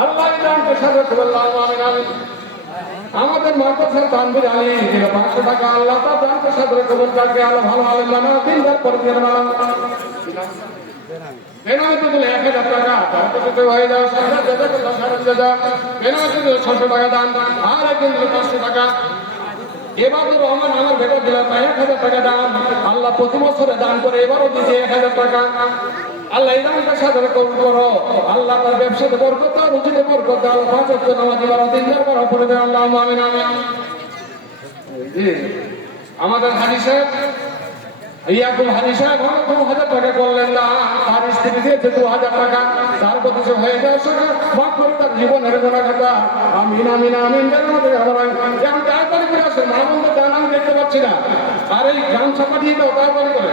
আল্লাহ দানকে সাথে কবুল, আমিন আমিন। আমাদের মাদ্রাসার তানভীর আলী 500 টাকা, আল্লাহ তার দানকে সাথে কবুল করবে, আল্লাহ ভালো আলেম বানাও, দিনদার পরিবার বানাও। বেনামে তো দিলে 1000 টাকা, তারপরে হয়ে যাও সারা জায়গা বেনামে তো দিলে 600 টাকা দান, আর একদিন দিলে 500 টাকা। এবাদুর রহমান আমার বেটা দিল 1000 টাকা দান, আল্লাহ প্রতি বছরে দান করে এবারও দিয়েছে 1000 টাকা। আল্লাহ এই দানটা সাদরে কবুল করো, আল্লাহ তার ব্যবসাতে বরকত দাও, রুজিতে বরকত দাও, 5 ওয়াক্ত নামাজ বাড়াও, দিনদার বাড়াও করে দেন, আল্লাহুম্মা আমিন আমিন। আমাদের হাজী সাহেব ইয়াকুব হাজী সাহেব 2000 টাকা করলেন না, তার স্ত্রী দিয়েছে 2000 টাকা, তার প্রতি হয়ে যাও সেটা মাফ করে তার জীবনের গুনাহ খাতা, আমিন আমিন আমিন। যেমন তাড়াতাড়ি করে আসে, মা বন্ধু দান আমি দেখতে পাচ্ছি না, আর এই গান ছাপা দিয়ে দাও তাড়াতাড়ি করে।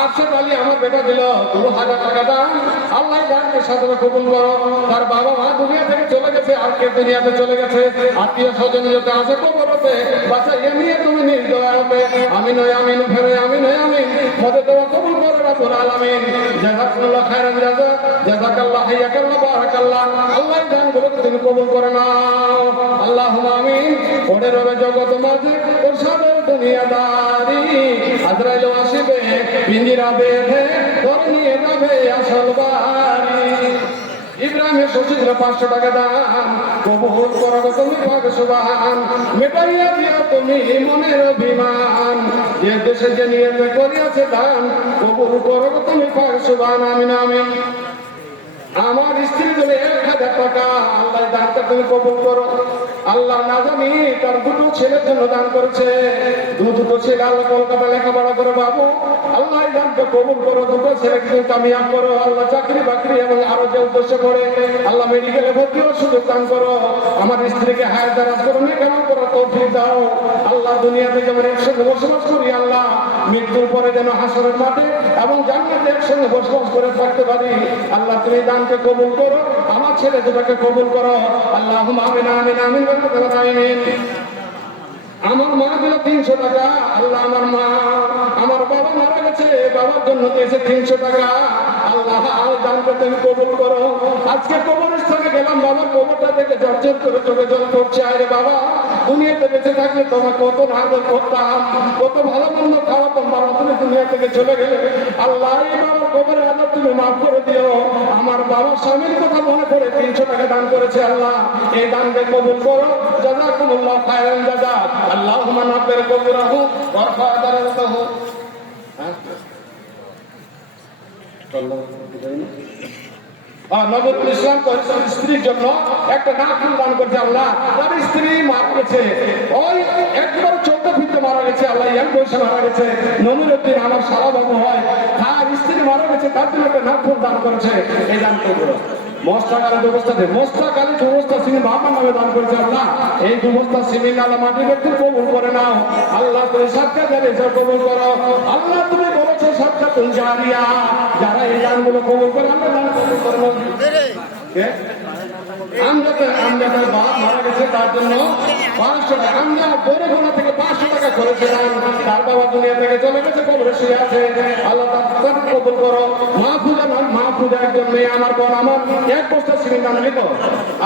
আরশাদ আলী আমার বেটা দিল 2000 টাকা দান, আল্লাহ দানকে সাদরে কবুল করো। তার বাবা মা দুনিয়া থেকে চলে গেছে, আর কে দুনিয়াতে চলে গেছে, আত্মীয় স্বজন যাতে আছে কবরতে, বাচ্চা এ নিয়ে তুমি নির্দয় হবে, আমিন ওই আমিন ফেরে আমিন ওই আমিন। মদে দেওয়া কবুল করো রাব্বুল আলামিন, জাযাকাল্লাহু খায়রান জাযা, জাযাকাল্লাহু হাইয়াকাল্লাহু বারাকাল্লাহ। আল্লাহ দানগুলোকে তুমি কবুল করে নাও, আল্লাহুম্মা আমিন। ওরে রবে জগৎ মাঝে ওর সাথে দুনিয়াদারি, আজরাইল আসিবে পিঞ্জিরা বেঁধে তোর নিয়ে যাবে আসল বাড়ি। ইব্রাহিমের শ্বশুর 500 টাকা দান, কবুল করো তুমি পাক সুবহান, মেটাইয়া দিও তুমি মনের অভিমান, যে দেশে যে নিয়তে করিয়াছে দান, কবুল করো তুমি পাক সুবহান, আমিন আমিন। আমার স্ত্রী বলে 1000 টাকা, আল্লাহ দানটা তুমি কবুল করো। আল্লাহ না জানি তার 2 ছেলের জন্য দান করেছে, 2 ছেলে আল্লাহ কলকাতা লেখাপড়া করে বাবু, আল্লাহ দানটা কবুল করো, 2 ছেলে কিন্তু কামিয়াব করো, আল্লাহ চাকরি বাকরি এবং আরো যে উদ্দেশ্য করে আল্লাহ মেডিকেলে ভর্তি হওয়ার সুযোগ দান করো। আমার স্ত্রীকে হায়াত দারাজ করো, নেকামল করো, তৌফিক দাও। আল্লাহ দুনিয়াতে যেমন একসঙ্গে বসবাস করি, আল্লাহ মৃত্যুর পরে যেন হাসরের মাঠে এবং জান্নাতে একসঙ্গে বসবাস করে থাকতে পারি, আল্লাহ তুমি দানকে কবুল করো, আমার ছেলে দুটাকে কবুল করো, আল্লাহুম্মা আমিন আমিন আমিন আমিন। আমার মা দিল 300 টাকা, আল্লাহ আমার বাবা মারা গেছে, বাবার জন্য দিয়েছে 300 টাকা, আল্লাহ দানকে তুমি কবুল করো। আজকে কবরস্থানে গেলাম, বাবার কবরটা দেখে ঝরঝর করে চোখে জল পড়ছে, আরে বাবা দুনিয়াতে বেঁচে থাকলে তোমার কত আদর করতাম, কত ভালো মন্দ খাওয়াতাম, বাবা তুমি দুনিয়া থেকে চলে গেলে, আল্লাহ এই বাবার কবরের আদর তুমি মাফ করে দিও। আমার বাবার স্বামীর কথা মনে করে 300 টাকা দান করেছে, আল্লাহ এই দানকে কবুল করো, জাযাকুমুল্লাহু খায়রান জাযা, আল্লাহুম্মা নাব্বির কবরাহু ওয়ারফা দারাজাতাহু। নবুল ইসলাম স্ত্রীর জন্য একটা নাকুল দান করছে, আল্লাহ তার স্ত্রী মারা গেছে, ওই একবার 14 ফিটে মারা গেছে, আল্লাহ এক বয়সে মারা গেছে, নমিরুদ্দিন আমার সারা বাবু হয়, তার স্ত্রী মারা গেছে, তার জন্য একটা নাকুল দান করেছে, এই দান করবো। মস্তাকালের ব্যবস্থা দেয়, মস্তাকালে ব্যবস্থা সিমি বাবার নামে দান করেছে, আল্লাহ এই ব্যবস্থা সিমি আল্লাহ মাটি ব্যক্তি কবুল করে নাও, আল্লাহ তুমি সাতটা জানে কবুল করো, আল্লাহ তুমি বলেছো সাতটা তুমি জানিয়া, যারা এই দানগুলো কবুল করে আমরা দান কবুল করবো। আমজাদের বাবা মারা গেছে, তার জন্য 500 টাকা, আমরা বড় গোনা থেকে 500 টাকা করেছিলাম, তার বাবা দুনিয়া থেকে চলে গেছে, কবরে শুয়ে আছে, আল্লাহ তার কবুল করো। মা পূজা একজন মেয়ে আমার বোন, আমার 1 বস্তা সিমেন্ট দান দিত,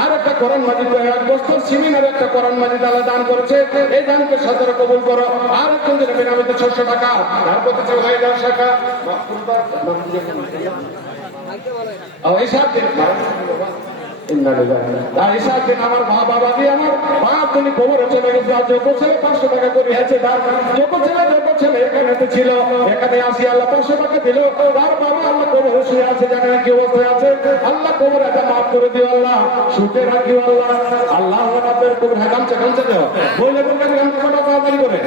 আর একটা কোরআন মাজিদ 1 বস্তা সিমেন্ট আর একটা কোরআন মাজিদ আল্লাহ দান করেছে, এই দানকে সাদরে কবুল করো। আর একজন দিলে বেনামিতে 600 টাকা, তার প্রতি হয়ে যাওয়ার টাকা এই সাত দিন আমার বাবা দিয়ে আমার বাপ তুমি খবরে চলে গেছে, আর যত ছেলে 500 টাকা করে আছে, তার যত ছেলে এখানে ছিল, এখানে আসি আল্লাহ 500 টাকা দিল, তার বাবা আল্লাহ কবরে শুয়ে আছে, জানে না কি অবস্থায় আছে, আল্লাহ কবর একটা মাফ করে দিও, আল্লাহ সুখে রাখিও, আল্লাহ আল্লাহ আপনাদের কবর গামছা দেও, বইলে বলবেন গামছা তাড়াতাড়ি করে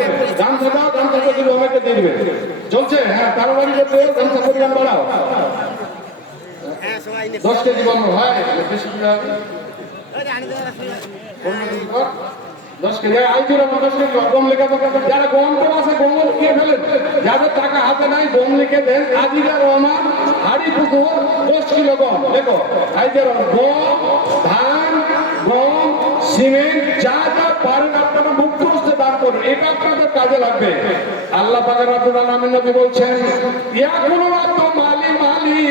গামছা দাও, গামছা দিবে আমাকে দিবে চলছে। হ্যাঁ, তাড়াতাড়ি করতে গামছা পরিমাণ বাড়াও। 10 কেজি বানাও ভাই, বেশি দিতে হবে। 10 কেজি আইজুর আমার 10 কেজি গম লিখে দেন। যারা গম তো আছে গম লিখে ফেলেন, যাদের টাকা হাতে নাই গম লিখে দেন। আজিরা রহমান হাড়ি পুকুর 10 কিলো গম লেখো। আইজুর গম, ধান, গম, সিমেন্ট যা যা পারেন আপনারা মুক্ত হস্তে দান করুন, এটা আপনাদের কাজে লাগবে। আল্লাহ পাক রব্বুল আলামিন নবী বলছেন ইয়াকুলু আব্দু মালি মালি,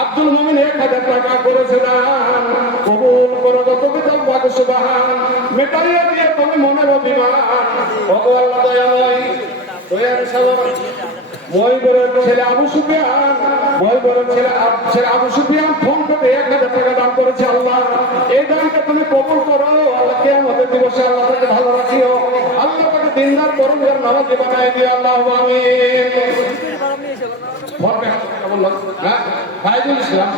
আব্দুল মুমিন 1000 টাকা করেছে দান, কবুল করো তুমি তো সুবহান, মেটাইয়া দিয়ে তুমি মনের অভিমান। ওগো আল্লাহ দয়াময়, দয়ার সাগর। ময়ূরের ছেলে আবু সুফিয়ান, ময়ূরের ছেলে আবু সুফিয়ান ফোন করে 1000 টাকা দান করেছে। আল্লাহ এই দানটা তুমি কবুল করো। আল্লাহ কিয়ামতের দিবসে আল্লাহ তাকে ভালো রাখিও। আল্লাহ তাকে দিনদার পরহেজগার নামাজি বানায় দিও। আল্লাহু আমিন। ফায়দুল ইসলাম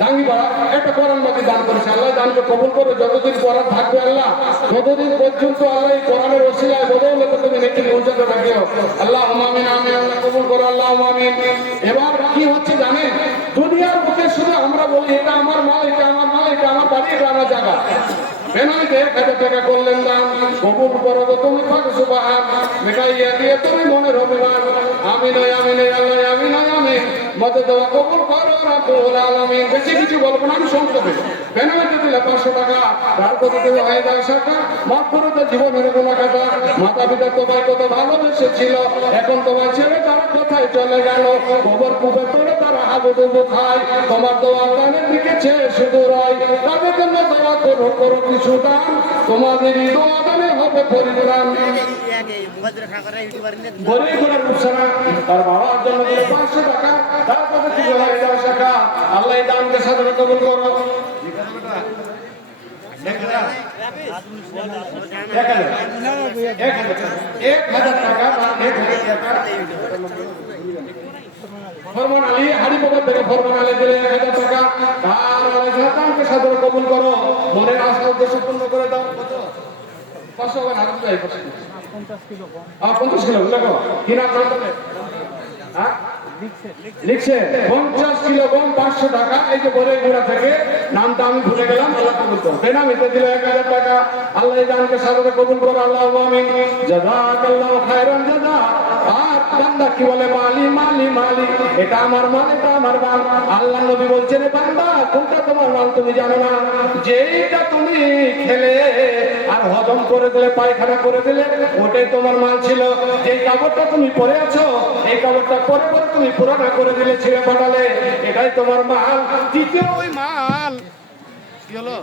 ডাঙ্গিপাড়া একটা কোরআন মাঝে দান করেছে। আল্লাহ দানকে কবুল করে, যতদিন কোরআন থাকবে আল্লাহ ততদিন পর্যন্ত আল্লাহ এই কোরআনের ওসিলায় বদৌলতে তুমি নেকি পৌঁছাতে রাখিও। আল্লাহ আমিন আমিন। আল্লাহ কবুল করো। আল্লাহ আমিন। এবার কি হচ্ছে জানেন, দুনিয়ার বুকে শুধু আমরা বলি এটা আমার মাল, এটা আমার মাল, এটা আমার বাড়ি, এটা আমার জায়গা। বেনামিতে 1000 টাকা করলেন দান, কবুল করো তুমি পাক সুবহান, মেটাইয়া দিয়ে তুমি মনের অভিমান। আমিন আমিন আল্লাহ আমিন আমিন। মতে দেওয়া কবুল করো রব্বুল আলামিন। বেশি কিছু বলবো না, আমি সংক্ষেপে। বেনামিতে দিলে 500 টাকা, তার কথা তুমি হয়ে যাও টাকা, মাফ করে তো জীবনের গুনাহ কাটা। মাতা পিতা তোমায় কত ভালোবেসে ছিল, এখন তোমায় ছেড়ে তারা কোথায় চলে গেল। গোবর কুবে তোরে তারা হাবুডুবু খায়, তোমার দোয়া কানের দিকে চেয়ে শুধু রয়। তাদের জন্য দোয়া করো, করো কিছু দান, তোমাদেরই দোয়া দানে হবে পরিত্রাণ। গরিবের উৎসাহ তার বাবার জন্য দিলে 500 টাকা, তার কথা থেকে হয়ে যাও টাকা। আল্লাহ এই দানকে সাদরে কবুল করো। 1000 টাকা ফরমান আলী হাড়িপোকা থেকে ফরমান আলী দিলে 1000 টাকা, তার দানকে সাদরে কবুল করো। মনের আশা উদ্দেশ্য পূর্ণ করে দাও। কত 500 টাকা হাতে যাই 50 কিলো গম। 50 কিলো দেখো কিনা আপনাদের হ্যাঁ লিখছে 50 কিলো গম 500 টাকা। এই যে বরে গুড়া থেকে নামটা আমি ভুলে গেলাম। আল্লাহ কবুল করো। বেনামিতে দিলে 1000 টাকা। আল্লাহ এই দানকে সাদরে কবুল করো। আল্লাহু আমিন। জাযাকাল্লাহু খায়রান জাযা। আর বান্দা কি বলে মালি মালি মালি, এটা আমার মাল, এটা আমার মাল। আল্লাহ নবী বলছেন বান্দা কোনটা তোমার মাল তুমি জানো না, যেইটা তুমি খেলে আর হজম করে দিলে, পায়খানা করে দিলে, ওটাই তোমার মাল ছিল। যে কাপড়টা তুমি পরে আছো, এই কাপড়টা পরে পরে তুমি পুরানা করে দিলে, ছিঁড়ে ফাটালে, এটাই তোমার মাল। দ্বিতীয় ওই মাল কি হলো,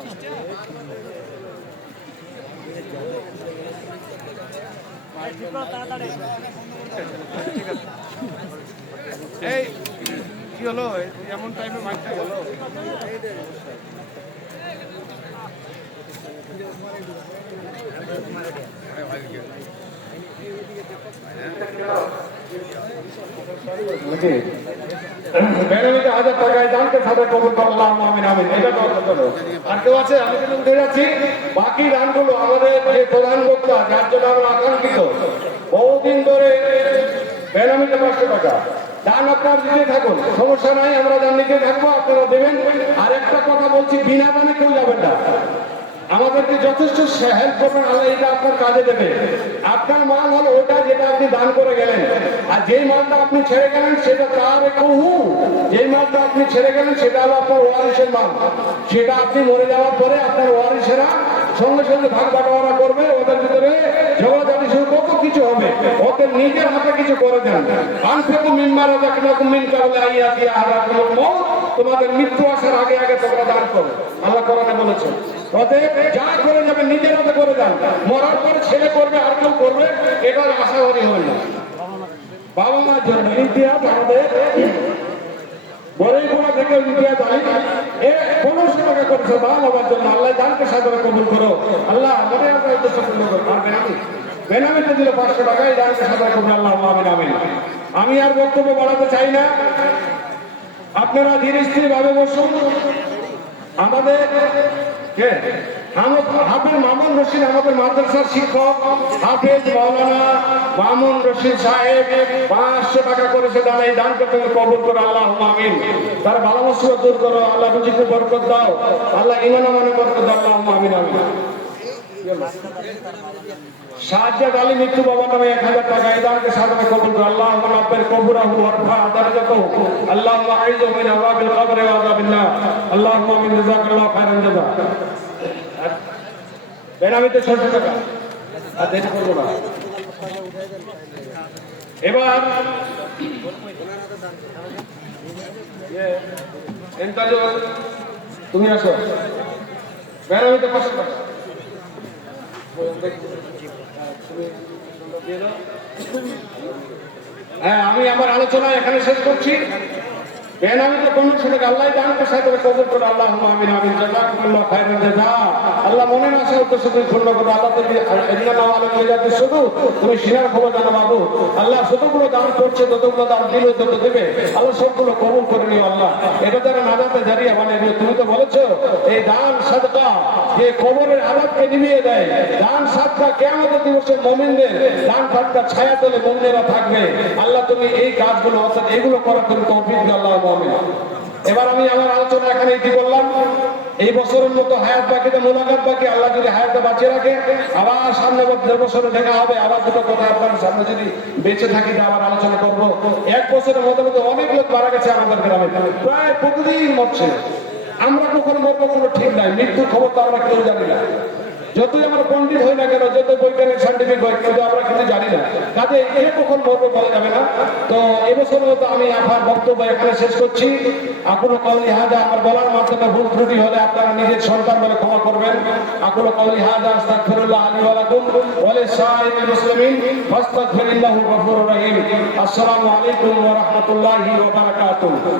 এই কি হলো, এমন টাইপের মাইকটা গেল। বেনামিতে 1000 টাকায় দানকে সাদরে কবুল করলাম। আমিন আমিন। এটা তো আর কেউ আছে? আমি কিন্তু উঠে যাচ্ছি। বাকি দানগুলো আমাদের যে প্রধান বক্তা, যার জন্য আমরা আকাঙ্ক্ষিত, বহুদিন ধরে বেনামিতে 500 টাকা দান আপনার দিতে থাকুন, সমস্যা নাই, আমরা দান নিতে থাকবো, আপনারা দেবেন। আর একটা কথা বলছি, বিনা দানে কেউ যাবেন না। আমাদেরকে যথেষ্ট হেল্প করবেন, আল্লাহ এটা আপনার কাজে দেবে। আপনার মাল হলো ওটা যেটা আপনি দান করে গেলেন, আর যেই মালটা আপনি ছেড়ে গেলেন সেটা তার কহু। যেই মালটা আপনি ছেড়ে গেলেন সেটা হলো আপনার ওয়ারিসের মাল। সেটা আপনি মরে যাওয়ার পরে আপনার ওয়ারিসেরা সঙ্গে সঙ্গে ভাগ বাটোয়ারা করবে, ওদের ভিতরে ঝগড়াঝাটি শুরু কত কিছু হবে। ওদের নিজের হাতে কিছু করে দেন। আনফিকু মিম্মা রাযাকনাকুম মিন ক্বাবলি আন ইয়াতিয়া আহাদাকুমুল মাউত, তোমাদের মৃত্যু আসার আগে আগে তোমরা দান করো, আল্লাহ কোরআনে বলেছেন। অতএব যা করে যাবে নিজের হাতে করে দেন। মরার পরে ছেলে করবে আর কেউ করবে, এটার আশাবাদী হবে না। বাবা মার জন্য ইতিহাস আমাদের বরেগুলা থেকে ইতিহাস আনি 1500 টাকা করেছে মা বাবার জন্য। আল্লাহ দানকে সাদরে কবুল করো। আল্লাহ আমাদের উদ্দেশ্য পূর্ণ করো। আর বেনামিতে দিলে 500 টাকা, এই দানকে সাদরে কবুল। আল্লাহ আমিন আমিন। আমি আর বক্তব্য বাড়াতে চাই না, আপনারা ধীরে স্থির ভাবে বসুন। আমাদের হাফেজ মামুন রশিদ আমাদের মাদ্রাসার শিক্ষক, হাফেজ মাওলানা মামুন রশিদ সাহেব 500 টাকা করেছে দান, এই দানকে তুমি কবুল করো আল্লাহুম্মা আমিন। তার ভালো মুসিবত দূর করো আল্লাহ, রুজিতে বরকত দাও আল্লাহ, ঈমান আমলে বরকত দাও আল্লাহুম্মা আমিন আমিন। সাজ্জাদ আলী মৃত্যু বাবা নামে 1000 টাকা, এই দানকে সাদরে কবুল করো আল্লাহুম্মা রাব্বিল কবুরাহু ওয়ারফা দারাজাতাহু আল্লাহুম্মা আইযু মিন আযাবিল কবরি ওয়া আযাবিন নার আল্লাহুম্মা আমিন। জাযাকাল্লাহু খায়রান জাযা। বেনামিতে 600 টাকা, আর দেরি করবো না। এবার তুমি আসো, বেনামিতে 500 টাকা। হ্যাঁ, আমি আমার আলোচনা এখানে শেষ করছি। বেনামিতে 1500 টাকা, আল্লাহ দানকে সাদরে কবুল করো আল্লাহুম্মা আমিন আমিন। জাযাকুমুল্লাহু খায়রান জাযা। আল্লাহ মনে না আসে উদ্দেশ্য তুমি পূর্ণ করো আল্লাহ, তুমি ইন্নাল্লাহু আলা মিজাতি শুধু তুমি সিনার খবর জানো বাবু। আল্লাহ যতগুলো দান করছে, ততগুলো দান দিলে তত দেবে আল্লাহ, সবগুলো কবুল করে নিও আল্লাহ। এটা যারা নাজাতে জারিয়া বানিয়ে দিও। তুমি তো বলেছো এই দান সাদকা যে কবরের আযাবকে নিভিয়ে দেয়, দান সাদকা কিয়ামতের দিবসে মুমিনদের দান সাদকা ছায়া তলে মুমিনেরা থাকবে। আল্লাহ তুমি এই কাজগুলো অর্থাৎ এগুলো করার তুমি তৌফিক দাও আল্লাহ। এবার আমি আমার আলোচনা এখানে কি বললাম, এই বছরের মতো হায়াত বাকিতে মোলাকাত বাকি, আল্লাহ যদি হায়াতে বাঁচিয়ে রাখে আবার সামনে 1.5 বছরে দেখা হবে, আবার দুটো কথা আপনার সামনে যদি বেঁচে থাকি আবার আলোচনা করবো। 1 বছরের মধ্যে অনেক লোক মারা গেছে আমাদের গ্রামে, প্রায় প্রতিদিন মরছে। আমরা কখন মরবো কোনো ঠিক নাই, মৃত্যুর খবর তো আমরা কেউ জানি না। যতই আমরা পণ্ডিত হই না কেন, যত বৈজ্ঞানিক সাইন্টিফিক হয়, কিন্তু আমরা কিন্তু জানি না, কাজে এ কখন মরবে বলা যাবে না। তো এবছর মতো আমি আমার বক্তব্য এখানে শেষ করছি। আকুল কওলি হাযা, আমার বলার মাধ্যমে ভুল ত্রুটি হলে আপনারা নিজের সন্তান বলে ক্ষমা করবেন। আকুল কওলি হাযা আস্তাগফিরুল্লাহ লি ওয়া লাকুম ওয়া লিসাইরিল মুসলিমিন ফাস্তাগফিরুল্লাহু গফুরুর রহিম। আসসালামু আলাইকুম ওয়া রাহমাতুল্লাহি ওয়া বারাকাতুহু।